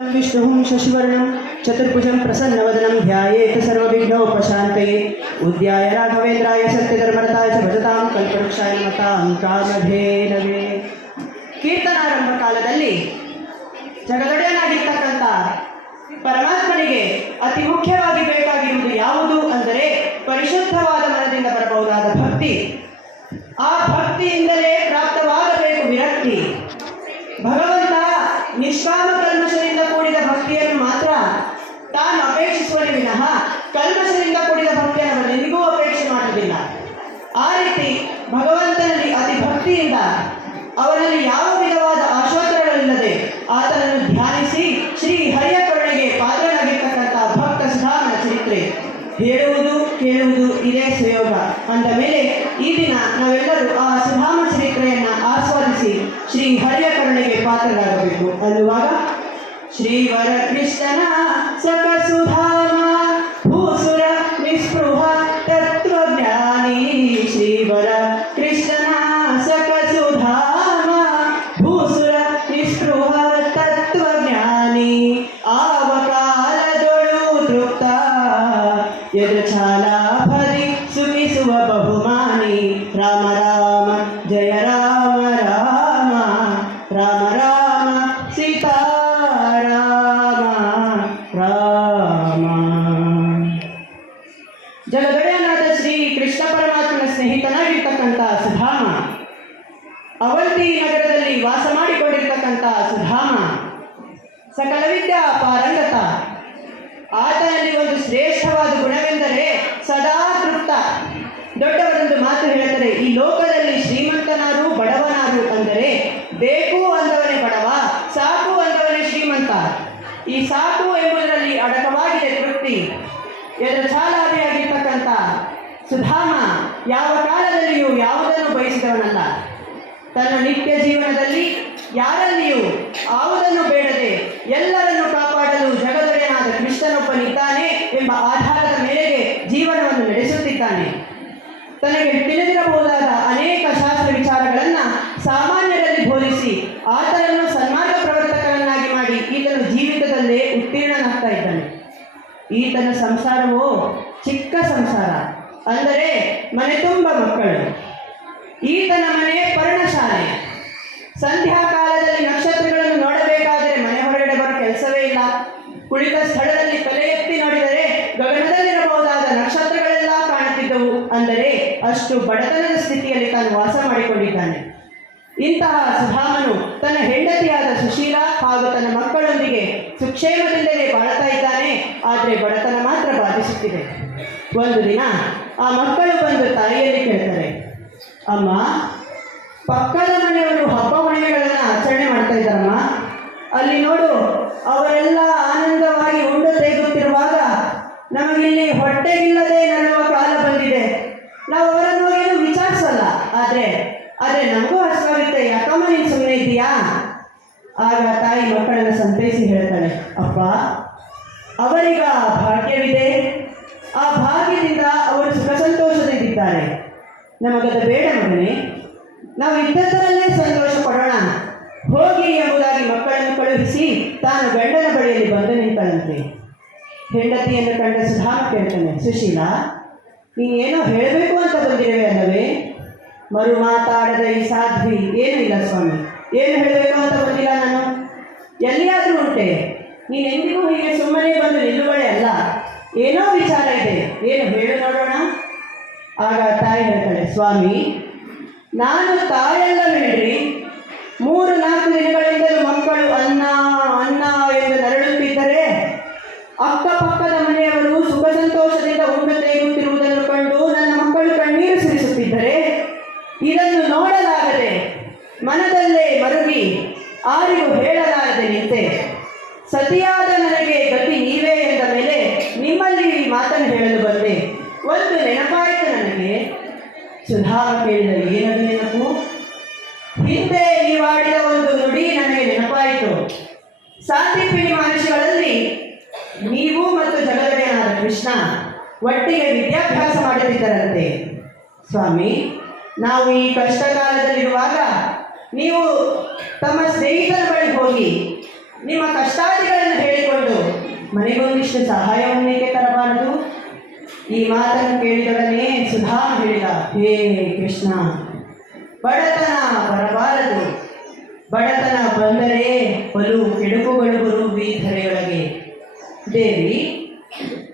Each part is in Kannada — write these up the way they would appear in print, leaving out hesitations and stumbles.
विष्णुं शशिवर्णं चतुर्भुजं प्रसन्नवदनं ध्यायेत सर्वविघ्नोपशान्तये उद्याय राघवेन्द्राय सत्यधर्मरताय च भजतां कल्पवृक्षाय नमतां ಕಾಮಧೇನವೇ. ಕೀರ್ತನಾರಂಭ ಕಾಲದಲ್ಲಿ ಜಗದೊಡೆಯನಾಗಿರ್ತಕ್ಕಂಥ ಪರಮಾತ್ಮನಿಗೆ ಅತಿ ಮುಖ್ಯವಾಗಿ ಬೇಕಾಗಿರುವುದು ಯಾವುದು ಅಂದರೆ ಪರಿಶುದ್ಧವಾದ ಮನದಿಂದ ಬರಬಹುದಾದ ಭಕ್ತಿ. ಆ ಭಕ್ತಿಯಿಂದಲೇ ಪ್ರಾಪ್ತವಾಗಬೇಕು ವಿರಕ್ತಿ. ಭಗವಂತ ನಿಷ್ಕಾಮ ಕಲ್ಮಶದಿಂದ ಕೂಡಿದ ಭಕ್ತಿಯನ್ನು ಮಾತ್ರ ತಾನು ಅಪೇಕ್ಷಿಸುವನೇ ವಿನಃ ಕಲ್ಮಶದಿಂದ ಕೂಡಿದ ಭಕ್ತಿಯನ್ನು ಅವನಿಗೂ ಅಪೇಕ್ಷೆ ಮಾಡುವುದಿಲ್ಲ. ಆ ರೀತಿ ಭಗವಂತನಲ್ಲಿ ಅತಿ ಭಕ್ತಿಯಿಂದ ಅವನಲ್ಲಿ ಯಾವ ವಿಧವಾದ ಆಶೋತ್ತರಗಳಿಲ್ಲದೆ ಆತನನ್ನು ಧ್ಯಾನಿಸಿ ಶ್ರೀ ಹರಿಯ ಕರುಣೆಗೆ ಪಾತ್ರನಾಗಿರ್ತಕ್ಕಂಥ ಭಕ್ತ ಸುಧಾಮನ ಚರಿತ್ರೆ ಹೇಳುವುದು ಕೇಳುವುದು ಇದೇ ಸುಯೋಗ. ಅಂದ ಮೇಲೆ ಈ ದಿನ ನಾವೆಲ್ಲರೂ ಆ ಸುಧಾಮ ಚರಿತ್ರೆಯನ್ನು ಆಸ್ವಾದಿಸಿ ಶ್ರೀ ಹರಿಯ ಕರುಣೆಗೆ ಪಾತ್ರರಾಗಬೇಕು ಅನ್ನುವಾಗ ಶ್ರೀವರ ಕೃಷ್ಣನ ಸಕ ಸುಧಾಮ ಭೂಸುರ ನಿಸ್ಪೃಹ ತತ್ವಜ್ಞಾನಿ. ಶ್ರೀವರ ಕೃಷ್ಣನ ಸಕ ಸುಧಾಮ ಭೂಸುರ ನಿಸ್ಪೃಹ ತತ್ವಜ್ಞಾನಿ. ಆವ ಕಾಲದೊಳು ತೃಪ್ತ ಯದೃಚ್ಛಾಲಾಭರಿ ಸುಖಿಸುವ ಬಹುಮಾನಿ. ರಾಮ ರಾಮ ಜಯ ರಾಮ ರಾಮ ರಾಮ ರಾಮ ಸೀತಾರಾಮ ರಾಮ. ಜಗದೊಡೆಯನಾದ ಶ್ರೀ ಕೃಷ್ಣ ಪರಮಾತ್ಮನ ಸ್ನೇಹಿತನಾಗಿರ್ತಕ್ಕಂಥ ಸುಧಾಮ, ಅವಂತಿ ನಗರದಲ್ಲಿ ವಾಸ ಮಾಡಿಕೊಂಡಿರ್ತಕ್ಕಂಥ ಸುಧಾಮ ಸಕಲ ವಿದ್ಯಾ ಪಾರಂಗತ. ಆತನಲ್ಲಿ ಒಂದು ಶ್ರೇಷ್ಠವಾದ ಗುಣವೆಂದರೆ ಸದಾ ತೃಪ್ತ. ದೊಡ್ಡವರೊಂದು ಮಾತು ಹೇಳ್ತಾರೆ, ಈ ಲೋಕದಲ್ಲಿ ಶ್ರೀಮಂತನಾರು ಬಡವನಾರು ಅಂದರೆ ಬೇಕು ಅಂದವನೇ ಬಡವ, ಸಾಕು ಅಂದವನೇ ಶ್ರೀಮಂತ. ಈ ಸಾಕು ಎಂಬುದರಲ್ಲಿ ಅಡಕವಾಗಿದೆ ತೃಪ್ತಿ. ಇದರ ಛಾಲಾಭಿಯಾಗಿರ್ತಕ್ಕಂಥ ಸುಧಾಮ ಯಾವ ಕಾಲದಲ್ಲಿಯೂ ಯಾವುದನ್ನು ಬಯಸಿದವನಲ್ಲ. ತನ್ನ ನಿತ್ಯ ಜೀವನದಲ್ಲಿ ಯಾರಲ್ಲಿಯೂ ಯಾವುದನ್ನು ಬೇಡದೆ ಎಲ್ಲರನ್ನು ಕಾಪಾಡಲು ಜಗದೊಡೆಯನಾದ ಕೃಷ್ಣನೊಬ್ಬನಿದ್ದಾನೆ ಎಂಬ ಆಧಾರದ ಮೇರೆಗೆ ಜೀವನವನ್ನು ನಡೆಸುತ್ತಿದ್ದಾನೆ. ತನಗೆ ತಿಳಿದಿರಬಹುದಾದ ಅನೇಕ ಶಾಸ್ತ್ರ ವಿಚಾರಗಳನ್ನು ಸಾಮಾನ್ಯರಲ್ಲಿ ಬೋಧಿಸಿ ಆತನನ್ನು ಸನ್ಮಾರ್ಗ ಪ್ರವರ್ತಕರನ್ನಾಗಿ ಮಾಡಿ ಈತನು ಜೀವಿತದಲ್ಲೇ ಉತ್ತೀರ್ಣನಾಗ್ತಾ ಇದ್ದಾನೆ. ಈತನ ಸಂಸಾರವೋ ಚಿಕ್ಕ ಸಂಸಾರ, ಅಂದರೆ ಮನೆ ತುಂಬ ಮಕ್ಕಳು. ಈತನ ಮನೆ ಪರ್ಣಶಾಲೆ. ಸಂಧ್ಯಾ ಕಾಲದಲ್ಲಿ ನಕ್ಷತ್ರಗಳನ್ನು ನೋಡಬೇಕಾದರೆ ಮನೆ ಹೊರಗಡೆ ಬರೋ ಕೆಲಸವೇ ಇಲ್ಲ. ಕುಳಿತ ಸ್ಥಳದಲ್ಲಿ ತಲೆ ಎತ್ತಿ ನೋಡಿದರೆ ಗಗನದಲ್ಲಿರಬಹುದಾದ ನಕ್ಷತ್ರಗಳೆಲ್ಲ ಕಾಣುತ್ತಿದ್ದವು. ಅಂದರೆ ಅಷ್ಟು ಬಡತನದ ಸ್ಥಿತಿಯಲ್ಲಿ ತಾನು ವಾಸ ಮಾಡಿಕೊಂಡಿದ್ದಾನೆ. ಇಂತಹ ಸುಧಾಮನು ತನ್ನ ಹೆಂಡತಿಯಾದ ಸುಶೀಲ ಹಾಗೂ ತನ್ನ ಮಕ್ಕಳೊಂದಿಗೆ ಸುಕ್ಷೇಮದಿಂದಲೇ ಬಾಳ್ತಾ ಇದ್ದಾನೆ. ಆದರೆ ಬಡತನ ಮಾತ್ರ ಬಾಧಿಸುತ್ತಿದೆ. ಒಂದು ದಿನ ಆ ಮಕ್ಕಳು ಬಂದು ತಾಯಿಯಲ್ಲಿ ಕೇಳ್ತಾರೆ, ಅಮ್ಮ, ಪಕ್ಕದ ಮನೆಯವರು ಹಬ್ಬ ಹುಣ್ಣಿಮೆಗಳನ್ನು ಆಚರಣೆ ಮಾಡ್ತಾ ಇದ್ದಾರಮ್ಮ, ಅಲ್ಲಿ ನೋಡು ಅವರೆಲ್ಲ ಆನಂದವಾಗಿ ಉಂಡು ತೆಗೆಯುತ್ತಿರುವಾಗ ನಮಗಿಲ್ಲಿ ಹೊಟ್ಟೆಗಿಲ್ಲದೆ ನಡುವ ಕಾಲ ಬಂದಿದೆ. ನಾವು ಅವರನ್ನು ಏನು ವಿಚಾರಿಸಲ್ಲ, ಆದರೆ ನಮಗೂ ಹಸುವಾಗುತ್ತೆ, ಯಾಕಮ್ಮ ನೀನು ಸುಮ್ಮನೆ ಇದೆಯಾ? ಆಗ ತಾಯಿ ಮಕ್ಕಳನ್ನು ಸಂತೈಸಿ ಹೇಳ್ತಾಳೆ, ಅಪ್ಪ, ಅವರೀಗ ಭಾಗ್ಯವಿದೆ, ಆ ಭಾಗ್ಯದಿಂದ ಅವರು ಸುಖ ಸಂತೋಷದಿಂದಿದ್ದಾರೆ. ನಮಗದು ಬೇಡ ಮಗನೇ, ನಾವು ಇದ್ದದರಲ್ಲೇ ಸಂತೋಷ ಪಡೋಣ, ಹೋಗಿ ಎಂಬುದಾಗಿ ಮಕ್ಕಳನ್ನು ಕಳುಹಿಸಿ ತಾನು ಗಂಡನ ಬಳಿಯಲ್ಲಿ ಬಂದು ನಿಂತಳಂತೆ. ಹೆಂಡತಿಯನ್ನು ಕಂಡ ಸುಧಾಮ ಕೇಳ್ತಾನೆ, ಸುಶೀಲ, ನೀನೇನೋ ಹೇಳಬೇಕು ಅಂತ ಬಂದಿರುವೆ ಅಲ್ಲವೇ? ಮರು ಮಾತಾಡದ ಈ ಸಾಧ್ವಿ, ಏನೂ ಇಲ್ಲ ಸ್ವಾಮಿ, ಏನು ಹೇಳಬೇಕು ಅಂತ ಬಂದಿಲ್ಲ ನಾನು. ಎಲ್ಲಿಯಾದರೂ ಉಂಟೆ, ನೀನೆಂದಿಗೂ ಹೀಗೆ ಸುಮ್ಮನೆ ಬಂದು ನಿಲ್ಲುವಳೆ ಅಲ್ಲ, ಏನೋ ವಿಚಾರ ಇದೆ, ಏನು ಹೇಳು ನೋಡೋಣ. ಆಗ ತಾಯಿ ಹೇಳ್ತಾಳೆ, ಸ್ವಾಮಿ, ನಾನು ತಾಯಲ್ಲವೇಳ್ರಿ, 3-4 ದಿನಗಳಿಂದಲೂ ಮಕ್ಕಳು ಅನ್ನ ಅನ್ನ ಎಂದು ನರಳುತ್ತಿದ್ದರೆ ಅಕ್ಕಪಕ್ಕದ ಮನೆಯವರು ಸುಖ ಸಂತೋಷದಿಂದ ಉಂಡು ತೆಗೆಯುತ್ತಿರುವುದನ್ನು ಕಂಡು ನನ್ನ ಮಕ್ಕಳು ಕಣ್ಣೀರು ಸುರಿಸುತ್ತಿದ್ದರೆ ಇದನ್ನು ನೋಡಲಾಗದೆ ಮನದಲ್ಲೇ ಮರುಗಿ ಆರಿಗೂ ಹೇಳಲಾಗದೆ ನಿಂತೆ. ಸತಿಯಾದ ನನಗೆ ಗತಿ ನೀವೇ ಎಂದ ಮೇಲೆ ನಿಮ್ಮಲ್ಲಿ ಈ ಮಾತನ್ನು ಹೇಳಲು ಬಂದೆ. ಒಂದು ನೆನಪಾಯಿತು ನನಗೆ. ಸುಧಾಮ ಕೇಳಿದ, ಏನದು ನೆನಪು? ಹಿಂದೆ ನೀವಾಡಿದ ಒಂದು ನುಡಿ ನನಗೆ ನೆನಪಾಯಿತು. ಸಾಂದೀಪಿನಿ ಮಹರ್ಷಿಗಳಲ್ಲಿ ನೀವು ಮತ್ತು ಜಗದೊಡೆಯನಾದ ಕೃಷ್ಣ ಒಟ್ಟಿಗೆ ವಿದ್ಯಾಭ್ಯಾಸ ಮಾಡುತ್ತಿದ್ದರಂತೆ. ಸ್ವಾಮಿ, ನಾವು ಈ ಕಷ್ಟ ಕಾಲದಲ್ಲಿರುವಾಗ ನೀವು ತಮ್ಮ ಸ್ನೇಹಿತರ ಬಳಿ ಹೋಗಿ ನಿಮ್ಮ ಕಷ್ಟಾದಿಗಳನ್ನು ಮನೆಗೊಂದಿಷ್ಟು ಸಹಾಯವನ್ನೇಕೆ ತರಬಾರದು? ಈ ಮಾತನ್ನು ಕೇಳಿದೊಡನೆ ಸುಧಾಮ ಹೇಳಿದ, ಹೇ ಕೃಷ್ಣ, ಬಡತನ ಬರಬಾರದು. ಬಡತನ ಬಂದರೆ ಬಲು ಕೆಡುಕುಗಳು ಬರುವು ಈ ಧರೆಯೊಳಗೆ. ದೇವಿ,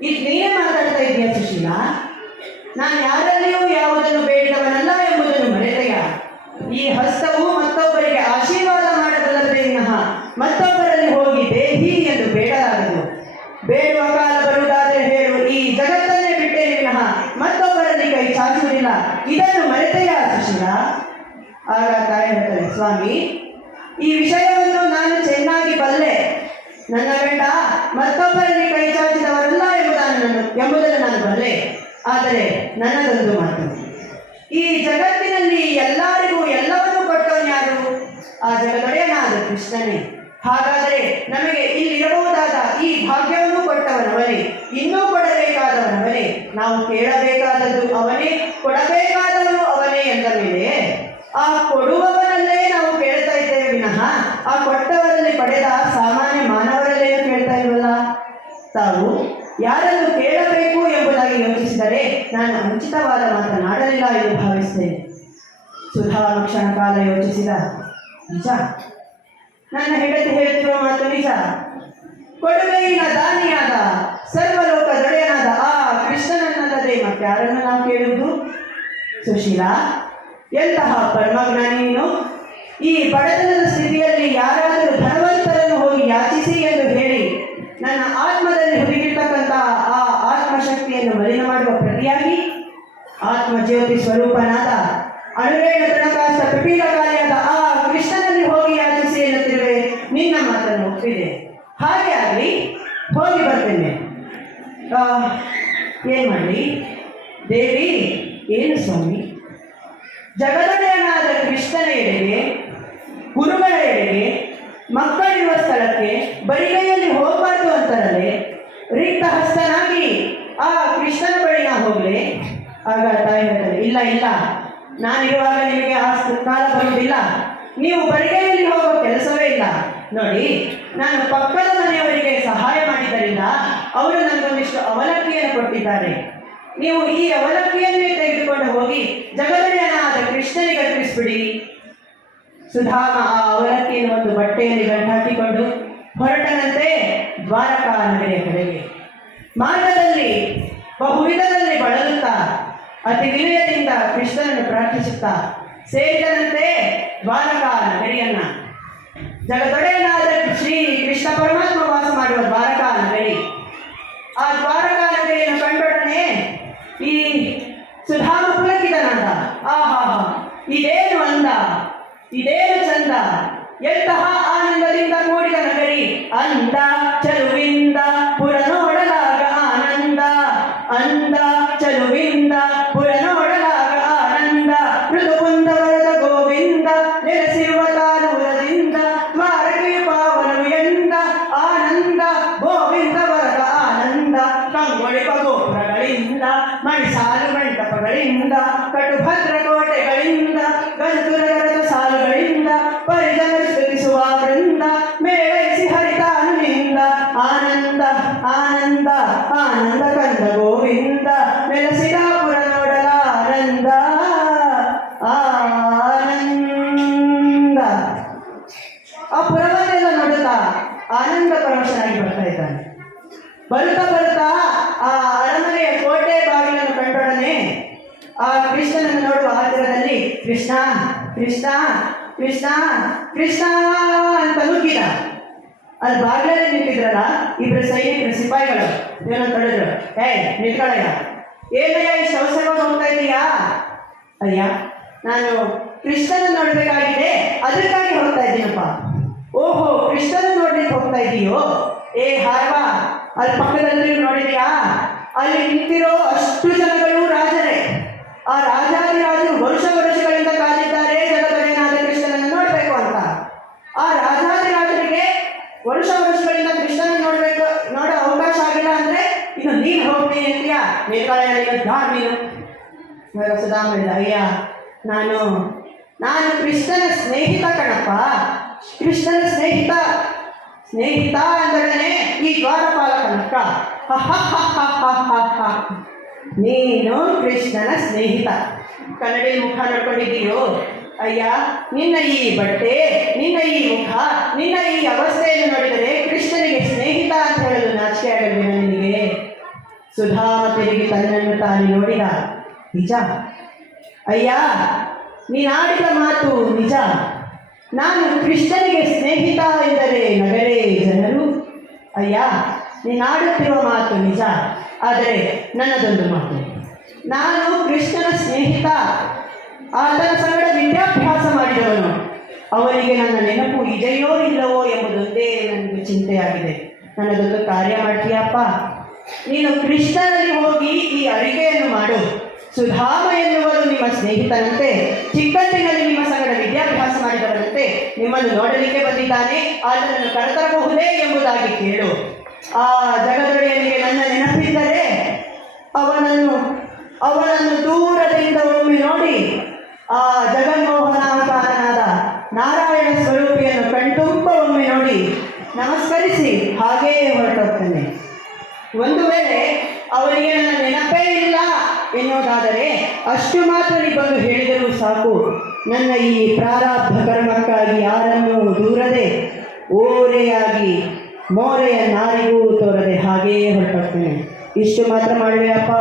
ಈಗ ನೀನೇ ಮಾತಾಡ್ತಾ ಇದೆಯಾ ಸುಶೀಲ? ನಾನು ಯಾರಲ್ಲಿಯೂ ಯಾವುದನ್ನು ಬೇಡಿದವನಲ್ಲ ಎಂಬುದನ್ನು ಮರೆತೆಯ? ಈ ಹಸ್ತವು ಮತ್ತೊಬ್ಬರಿಗೆ ಆಶೀರ್ವಾದ ಮಾಡಬಲ್ಲದೇ ವಿನಃ ಮತ್ತೊಬ್ಬರಲ್ಲಿ ಹೋಗಿ ದೇಹಿ ಎಂದು ಬೇಡಲಾಗದು. ಬೇಡುವ ಕಾಲ ಬರುವುದಾದರೆ ಹೇಳು, ಈ ಜಗತ್ತನ್ನೇ ಬಿಟ್ಟೇ ವಿನಃ ಮತ್ತೊಬ್ಬರಲ್ಲಿ ಕೈ ಚಾಚುವುದಿಲ್ಲ. ಇದನ್ನು ಮರೆತೆಯ ಸುಶೀಲ? ಆಗ ತಾಯಿ ಹೇಳ್ತಾರೆ, ಸ್ವಾಮಿ, ಈ ವಿಷಯವನ್ನು ನಾನು ಚೆನ್ನಾಗಿ ಬಲ್ಲೆ. ನನ್ನ ಗಂಡ ಮತ್ತೊಬ್ಬರಲ್ಲಿ ಕೈ ಚಾಚಿದವರಲ್ಲ ಎಂಬುದನ್ನು ನಾನು ಬಲ್ಲೆ. ಆದರೆ ನನ್ನದೊಂದು ಮಾತು, ಈ ಜಗತ್ತಿನಲ್ಲಿ ಎಲ್ಲರಿಗೂ ಎಲ್ಲವನ್ನೂ ಕೊಟ್ಟವನು ಯಾರು? ಆ ಜಗದೊಡೆಯನಾದ ಕೃಷ್ಣನೇ. ಹಾಗಾದರೆ ನಮಗೆ ಇಲ್ಲಿರಬಹುದಾದ ಈ ಭಾಗ್ಯವನ್ನು ಕೊಟ್ಟವನವನೇ, ಇನ್ನೂ ಕೊಡಬೇಕಾದವನವನೇ. ನಾವು ಕೇಳಬೇಕಾದದ್ದು ಅವನೇ, ಕೊಡಬೇಕಾದವನು ಅವನೇ ಎಂದ ಮೇಲೆ ಆ ಕೊಡುವವನಲ್ಲೇ ನಾವು ಕೇಳ್ತಾ ಇದ್ದೇವೆ ವಿನಃ ಆ ಕೊಟ್ಟವರಲ್ಲಿ ಪಡೆದ ಸಾಮಾನ್ಯ ಮಾನವರಲ್ಲೇನು ಕೇಳ್ತಾ ಇಲ್ವಲ್ಲ. ತಾವು ಯಾರನ್ನು ಕೇಳಬೇಕು ಎಂಬುದಾಗಿ ಯೋಚಿಸಿದರೆ ನಾನು ಅನುಚಿತವಾದ ಮಾತನಾಡಲಿಲ್ಲ ಎಂದು ಭಾವಿಸ್ತೇನೆ. ಸುಧಾಮ ಕ್ಷಣ ಕಾಲ ಯೋಚಿಸಿದ, ನಿಜ, ನನ್ನ ಹೆಂಡತಿ ಹೇಳ್ತಿರುವ ಮಾತು ನಿಜ. ಕೊಡುಗೆಯಿನ ದಾನಿಯಾದ ಸರ್ವಲೋಕ ದೊಡೆಯನಾದ ಆ ಕೃಷ್ಣನನ್ನಲ್ಲದೆ ಮತ್ತಾರನ್ನು ನಾವು ಕೇಳುವುದು? ಸುಶೀಲ, ಎಂತಹ ಪರಮಜ್ಞಾನಿ ನೀನು! ಈ ಬಡತನದ ಸ್ಥಿತಿಯಲ್ಲಿ ಯಾರಾದರೂ ಧನವಂತರನ್ನು ಹೋಗಿ ಯಾಚಿಸಿ ಎಂದು ಹೇಳಿ ನನ್ನ ಆತ್ಮದಲ್ಲಿ ಹುದುಗಿರ್ತಕ್ಕಂಥ ಆ ಆತ್ಮಶಕ್ತಿಯನ್ನು ಮಲಿನ ಮಾಡುವ ಪ್ರತಿಯಾಗಿ ಆತ್ಮಜ್ಯೋತಿ ಸ್ವರೂಪನಾದ ಅಣುರೇಣ ತನಕಾಷ್ಟ ಪಿಪೀಲಕಾರಿಯಾದ ಆ ಕೃಷ್ಣನಲ್ಲಿ ಹೋಗಿ ಯಾಚಿಸಿ ಎನ್ನುತ್ತಿರುವೆ. ನಿನ್ನ ಮಾತನ್ನು ಒಪ್ಪಿದೆ. ಹಾಗೆ ಆಗಲಿ, ಹೋಗಿ ಬರ್ತೇನೆ. ಏನು ಮಾಡಲಿ? ದೇವಿ, ಏನು ಸ್ವಾಮಿ? ಜಗದೊಡೆಯನಾದ ಕೃಷ್ಣನ ಎಡೆಗೆ, ಗುರುಗಳ ಎಡೆಗೆ, ಮಕ್ಕಳಿರುವ ಸ್ಥಳಕ್ಕೆ ಬರಿಗೈಯಲ್ಲಿ ಹೋಗಬಾರ್ದು ಅಂತಾರಲ್ಲೇ, ರಿಕ್ತ ಹಸ್ತನಾಗಿ ಆ ಕೃಷ್ಣನ ಬಳಿ ನಾ ಹೋಗಲಿ? ಆಗ ತಾಯಿ ಹೇಳ್ತಾರೆ, ಇಲ್ಲ ಇಲ್ಲ, ನಾನಿರುವಾಗ ನಿಮಗೆ ಆ ಕಾಲ ಬರುವುದಿಲ್ಲ. ನೀವು ಬರಿಗೈಯಲ್ಲಿ ಹೋಗೋ ಕೆಲಸವೇ ಇಲ್ಲ. ನೋಡಿ, ನಾನು ಪಕ್ಕದ ಮನೆಯವರಿಗೆ ಸಹಾಯ ಮಾಡಿದ್ದರಿಂದ ಅವರು ನನಗೊಂದಿಷ್ಟು ಅವಲಕ್ಕಿಯನ್ನು ಕೊಟ್ಟಿದ್ದಾರೆ. ನೀವು ಈ ಅವಲಕ್ಕಿಯನ್ನೇ ತೆಗೆದುಕೊಂಡು ಹೋಗಿ ಜಗದೊಡೆಯನಾದ ಕೃಷ್ಣನಿಗೆ ಅರ್ಪಿಸಿಬಿಡಿ. ಸುಧಾಮ ಆ ಅವಲಕ್ಕಿಯನ್ನು ಒಂದು ಬಟ್ಟೆಯಲ್ಲಿ ಗಂಟಾಕಿಕೊಂಡು ಹೊರಟನಂತೆ ದ್ವಾರಕಾ ನಗರಿಯ ಕಡೆಗೆ. ಮಾರ್ಗದಲ್ಲಿ ಬಹುವಿಧದಲ್ಲಿ ಬಳಲುತ್ತಾ ಅತಿ ವಿನಯದಿಂದ ಕೃಷ್ಣನನ್ನು ಪ್ರಾರ್ಥಿಸುತ್ತಾ ಸೇರಿದನಂತೆ ದ್ವಾರಕಾ ನಗರಿಯನ್ನ. ಜಗದೊಡೆಯನಾದ ಶ್ರೀ ಕೃಷ್ಣ ಪರಮಾತ್ಮ ವಾಸ ಮಾಡುವ ದ್ವಾರಕಾ ನಗರಿ. ಆ ದ್ವಾರಕಾ ನಗರಿಯನ್ನು ಕಂಡೊಡನೆ ಈ ಸುಧಾಮ ಪುಲಕಿತನಾದ, ಆಹಾ, ಇದೇನು ಅಂದ, ಇದೇನು ಚಂದ, ಎಂತಹ ಆನಂದದಿಂದ ಕೂಡಿದ ನಗರಿ. ಅಂದ ಚಲುವಿಂದ ಪುರ ನೋಡಲಾಗ ಆನಂದ, ಅಂದ ಚಲುವಿಂದ ಪುರ ನೋಡಲಾಗ ಆನಂದ. ಮೃದುಕುಂದ ವರದ ಗೋವಿಂದ ನೆಲೆಸಿರುವ ತಾನೂರದಿಂದ ದ್ವಾರಕೆಯ ಪಾವನವು ಎಂದ ಆನಂದ. ಗೋವಿಂದ ವರದ ಆನಂದ ಕಂಗೊಳಿಪ ಗೋಪುರಗಳಿಂದ, ಮಣಿಸಾಲು ಮಂಟಪಗಳಿಂದ, ಕಟುಭದ್ರ ಕೋಟೆಗಳಿಂದ, ಗಜತುರಗರದ ಸಾಲುಗಳಿಂದ, ಪರಿಜನ ಸ್ತುತಿಸುವ ವೃಂದ ಮೇಳೈಸಿ ಹರಿತಾನುನಿಂದ. ಆನಂದ ಆನಂದ ಆನಂದ ಕಂದ ಗೋವಿಂದ ನೆಲೆಸಿದ ಪುರ ನೋಡಲ ಆನಂದ ಆನಂದ. ಆ ಪುರವನ್ನೆಲ್ಲ ನೋಡುತ್ತಾ ಆನಂದ ಪರವಶನಾಗಿ ಬರ್ತಾ ಇದ್ದಾನೆ. ಬರುತ್ತಾ ಬರುತ್ತಾ ಆ ಅರಮನೆಯ ಕೋಟೆ ಬಾಗಿಲನ್ನು ಕಂಡೊಡನೆ ಆ ಕೃಷ್ಣನನ್ನು ನೋಡುವ ಆತರದಲ್ಲಿ ಕೃಷ್ಣ ಕೃಷ್ಣ ಕೃಷ್ಣ ಕೃಷ್ಣ ಅಂತ ನುಗ್ಗಿದ. ಅಲ್ಲಿ ಬಾಗಿಲಲ್ಲಿ ನಿಂತಿದ್ರಲ್ಲ ಇಬ್ಬರು ಸೈನಿಕರು, ಸಿಪಾಯಿಗಳು ಏನೋ ತಡೆದ್ರು. ನಿಂತ್ಕೊಳ್ಳಯ್ಯ, ಏನಯ್ಯ ಇಷ್ಟು ಅವಸರವಾಗಿ ಹೋಗ್ತಾ ಇದೀಯಾ? ಅಯ್ಯ, ನಾನು ಕೃಷ್ಣನ ನೋಡಬೇಕಾಗಿದೆ, ಅದಕ್ಕಾಗಿ ಹೋಗ್ತಾ ಇದ್ದೀನಪ್ಪ. ಓಹೋ, ಕೃಷ್ಣನ ನೋಡ್ಲಿಕ್ಕೆ ಹೋಗ್ತಾ ಇದೀಯೋ? ಏ ಹಾರ್ವಾ, ಅಲ್ಲಿ ಪಕ್ಕದಲ್ಲಿ ನೋಡಿದ್ಯಾ? ಅಲ್ಲಿ ನಿಂತಿರೋ ಅಷ್ಟು ಜನಗಳು ರಾಜರೇ. ಆ ರಾಜಾದಿರಾಜರು ವರ್ಷಗಳಿಂದ ಕಾದಿದ್ದಾರೆ ಜಗದೊಡೆಯನಾದ ಕೃಷ್ಣನನ್ನು ನೋಡಬೇಕು ಅಂತ. ಆ ರಾಜಾದಿರಾಜರಿಗೆ ವರ್ಷಗಳಿಂದ ಕೃಷ್ಣನನ್ನು ನೋಡೋ ಅವಕಾಶ ಆಗಿಲ್ಲ ಅಂದ್ರೆ ಇನ್ನು ನೀನು ಹೋಗ್ತೀನಿ ಅಂತೀಯಾ? ನೀನು ಸುಧಾಮ ಹೇಳಿದ, ಅಯ್ಯ, ನಾನು ಕೃಷ್ಣನ ಸ್ನೇಹಿತ ಕಣಪ್ಪ. ಕೃಷ್ಣನ ಸ್ನೇಹಿತ ಅಂದರೆ ಈ ದ್ವಾರಪಾಲಕನ ನಕ್ಕ. ನೀನು ಕೃಷ್ಣನ ಸ್ನೇಹಿತ. ಕನ್ನಡಿ ಮುಖ ನೋಡ್ಕೊಂಡಿದ್ದೀಯೋ? ಅಯ್ಯ, ನಿನ್ನ ಈ ಬಟ್ಟೆ, ನಿನ್ನ ಈ ಮುಖ, ನಿನ್ನ ಈ ಅವಸ್ಥೆಯನ್ನು ನೋಡಿದರೆ ಕೃಷ್ಣನಿಗೆ ಸ್ನೇಹಿತ ಅಂತ ಹೇಳಲು ನಾಚಿಕೆ ಆಗಲಿಲ್ಲ ನಿನಗೆ? ಸುಧಾಮ ತಿರುಗಿ ತನ್ನನ್ನು ತಾನು ನೋಡಿದ. ನಿಜ ಅಯ್ಯ, ನೀನಾಡಿದ ಮಾತು ನಿಜ. ನಾನು ಕೃಷ್ಣನಿಗೆ ಸ್ನೇಹಿತ ಎಂದರೆ ನಗರೇ ಜನರು. ಅಯ್ಯ, ನೀನಾಡುತ್ತಿರುವ ಮಾತು ನಿಜ. ಆದರೆ ನನ್ನದೊಂದು ಮಾತು, ನಾನು ಕೃಷ್ಣನ ಸ್ನೇಹಿತ, ಆತನ ಸಂಗಡ ವಿದ್ಯಾಭ್ಯಾಸ ಮಾಡಿದವನು. ಅವನಿಗೆ ನನ್ನ ನೆನಪು ಇದೆಯೋ ಇಲ್ಲವೋ ಎಂಬುದೊಂದೇ ನನಗೆ ಚಿಂತೆಯಾಗಿದೆ. ನನ್ನದೊಂದು ಕಾರ್ಯ ಮಾಡ್ತೀಯಪ್ಪ. ನೀನು ಕೃಷ್ಣನಲ್ಲಿ ಹೋಗಿ ಈ ಅರಿಕೆಯನ್ನು ಮಾಡು. ಸುಧಾಮ ಎನ್ನುವರು ನಿಮ್ಮ ಸ್ನೇಹಿತನಂತೆ, ಚಿಕ್ಕಂದಿನಲ್ಲಿ ನಿಮ್ಮ ಸಂಗಡ ವಿದ್ಯಾಭ್ಯಾಸ ಮಾಡಿದವರಂತೆ ನಿಮ್ಮನ್ನು ನೋಡಲಿಕ್ಕೆ ಬಂದಿದ್ದಾನೆ, ಆತನನ್ನು ಕರೆತರಬಹುದೇ ಎಂಬುದಾಗಿ ಕೇಳು. ಆ ಜಗದೊಡೆಯನಿಗೆ ನನ್ನ ನೆನಪಿದ್ದರೆ ಅವನನ್ನು ದೂರದಿಂದ ಒಮ್ಮೆ ನೋಡಿ ಆ ಜಗನ್ಮೋಹನಾಕಾರನಾದ ನಾರಾಯಣ ಸ್ವರೂಪಿಯನ್ನು ಕಣ್ತುಂಬ ಒಮ್ಮೆ ನೋಡಿ ನಮಸ್ಕರಿಸಿ ಹಾಗೇ ಹೊರಟೋಗ್ತಾನೆ. ಒಂದು ವೇಳೆ ಅವರಿಗೆ ನನ್ನ ನೆನಪೇ ಇಲ್ಲ ಎನ್ನುವುದಾದರೆ ಅಷ್ಟು ಮಾತ್ರ ಬಂದು ಹೇಳಿದರೂ ಸಾಕು. ನನ್ನ ಈ ಪ್ರಾರಬ್ಧ ಕರ್ಮಕ್ಕಾಗಿ ಯಾರನ್ನೂ ದೂರದೆ, ಓರೆಯಾಗಿ ಮೋರೆಯ ನಾರಿಗೂ ತೋರದೆ ಹಾಗೇ ಹೊರಟೋಗ್ತೇನೆ. ಇಷ್ಟು ಮಾತ್ರ ಮಾಡುವೆಯಪ್ಪ?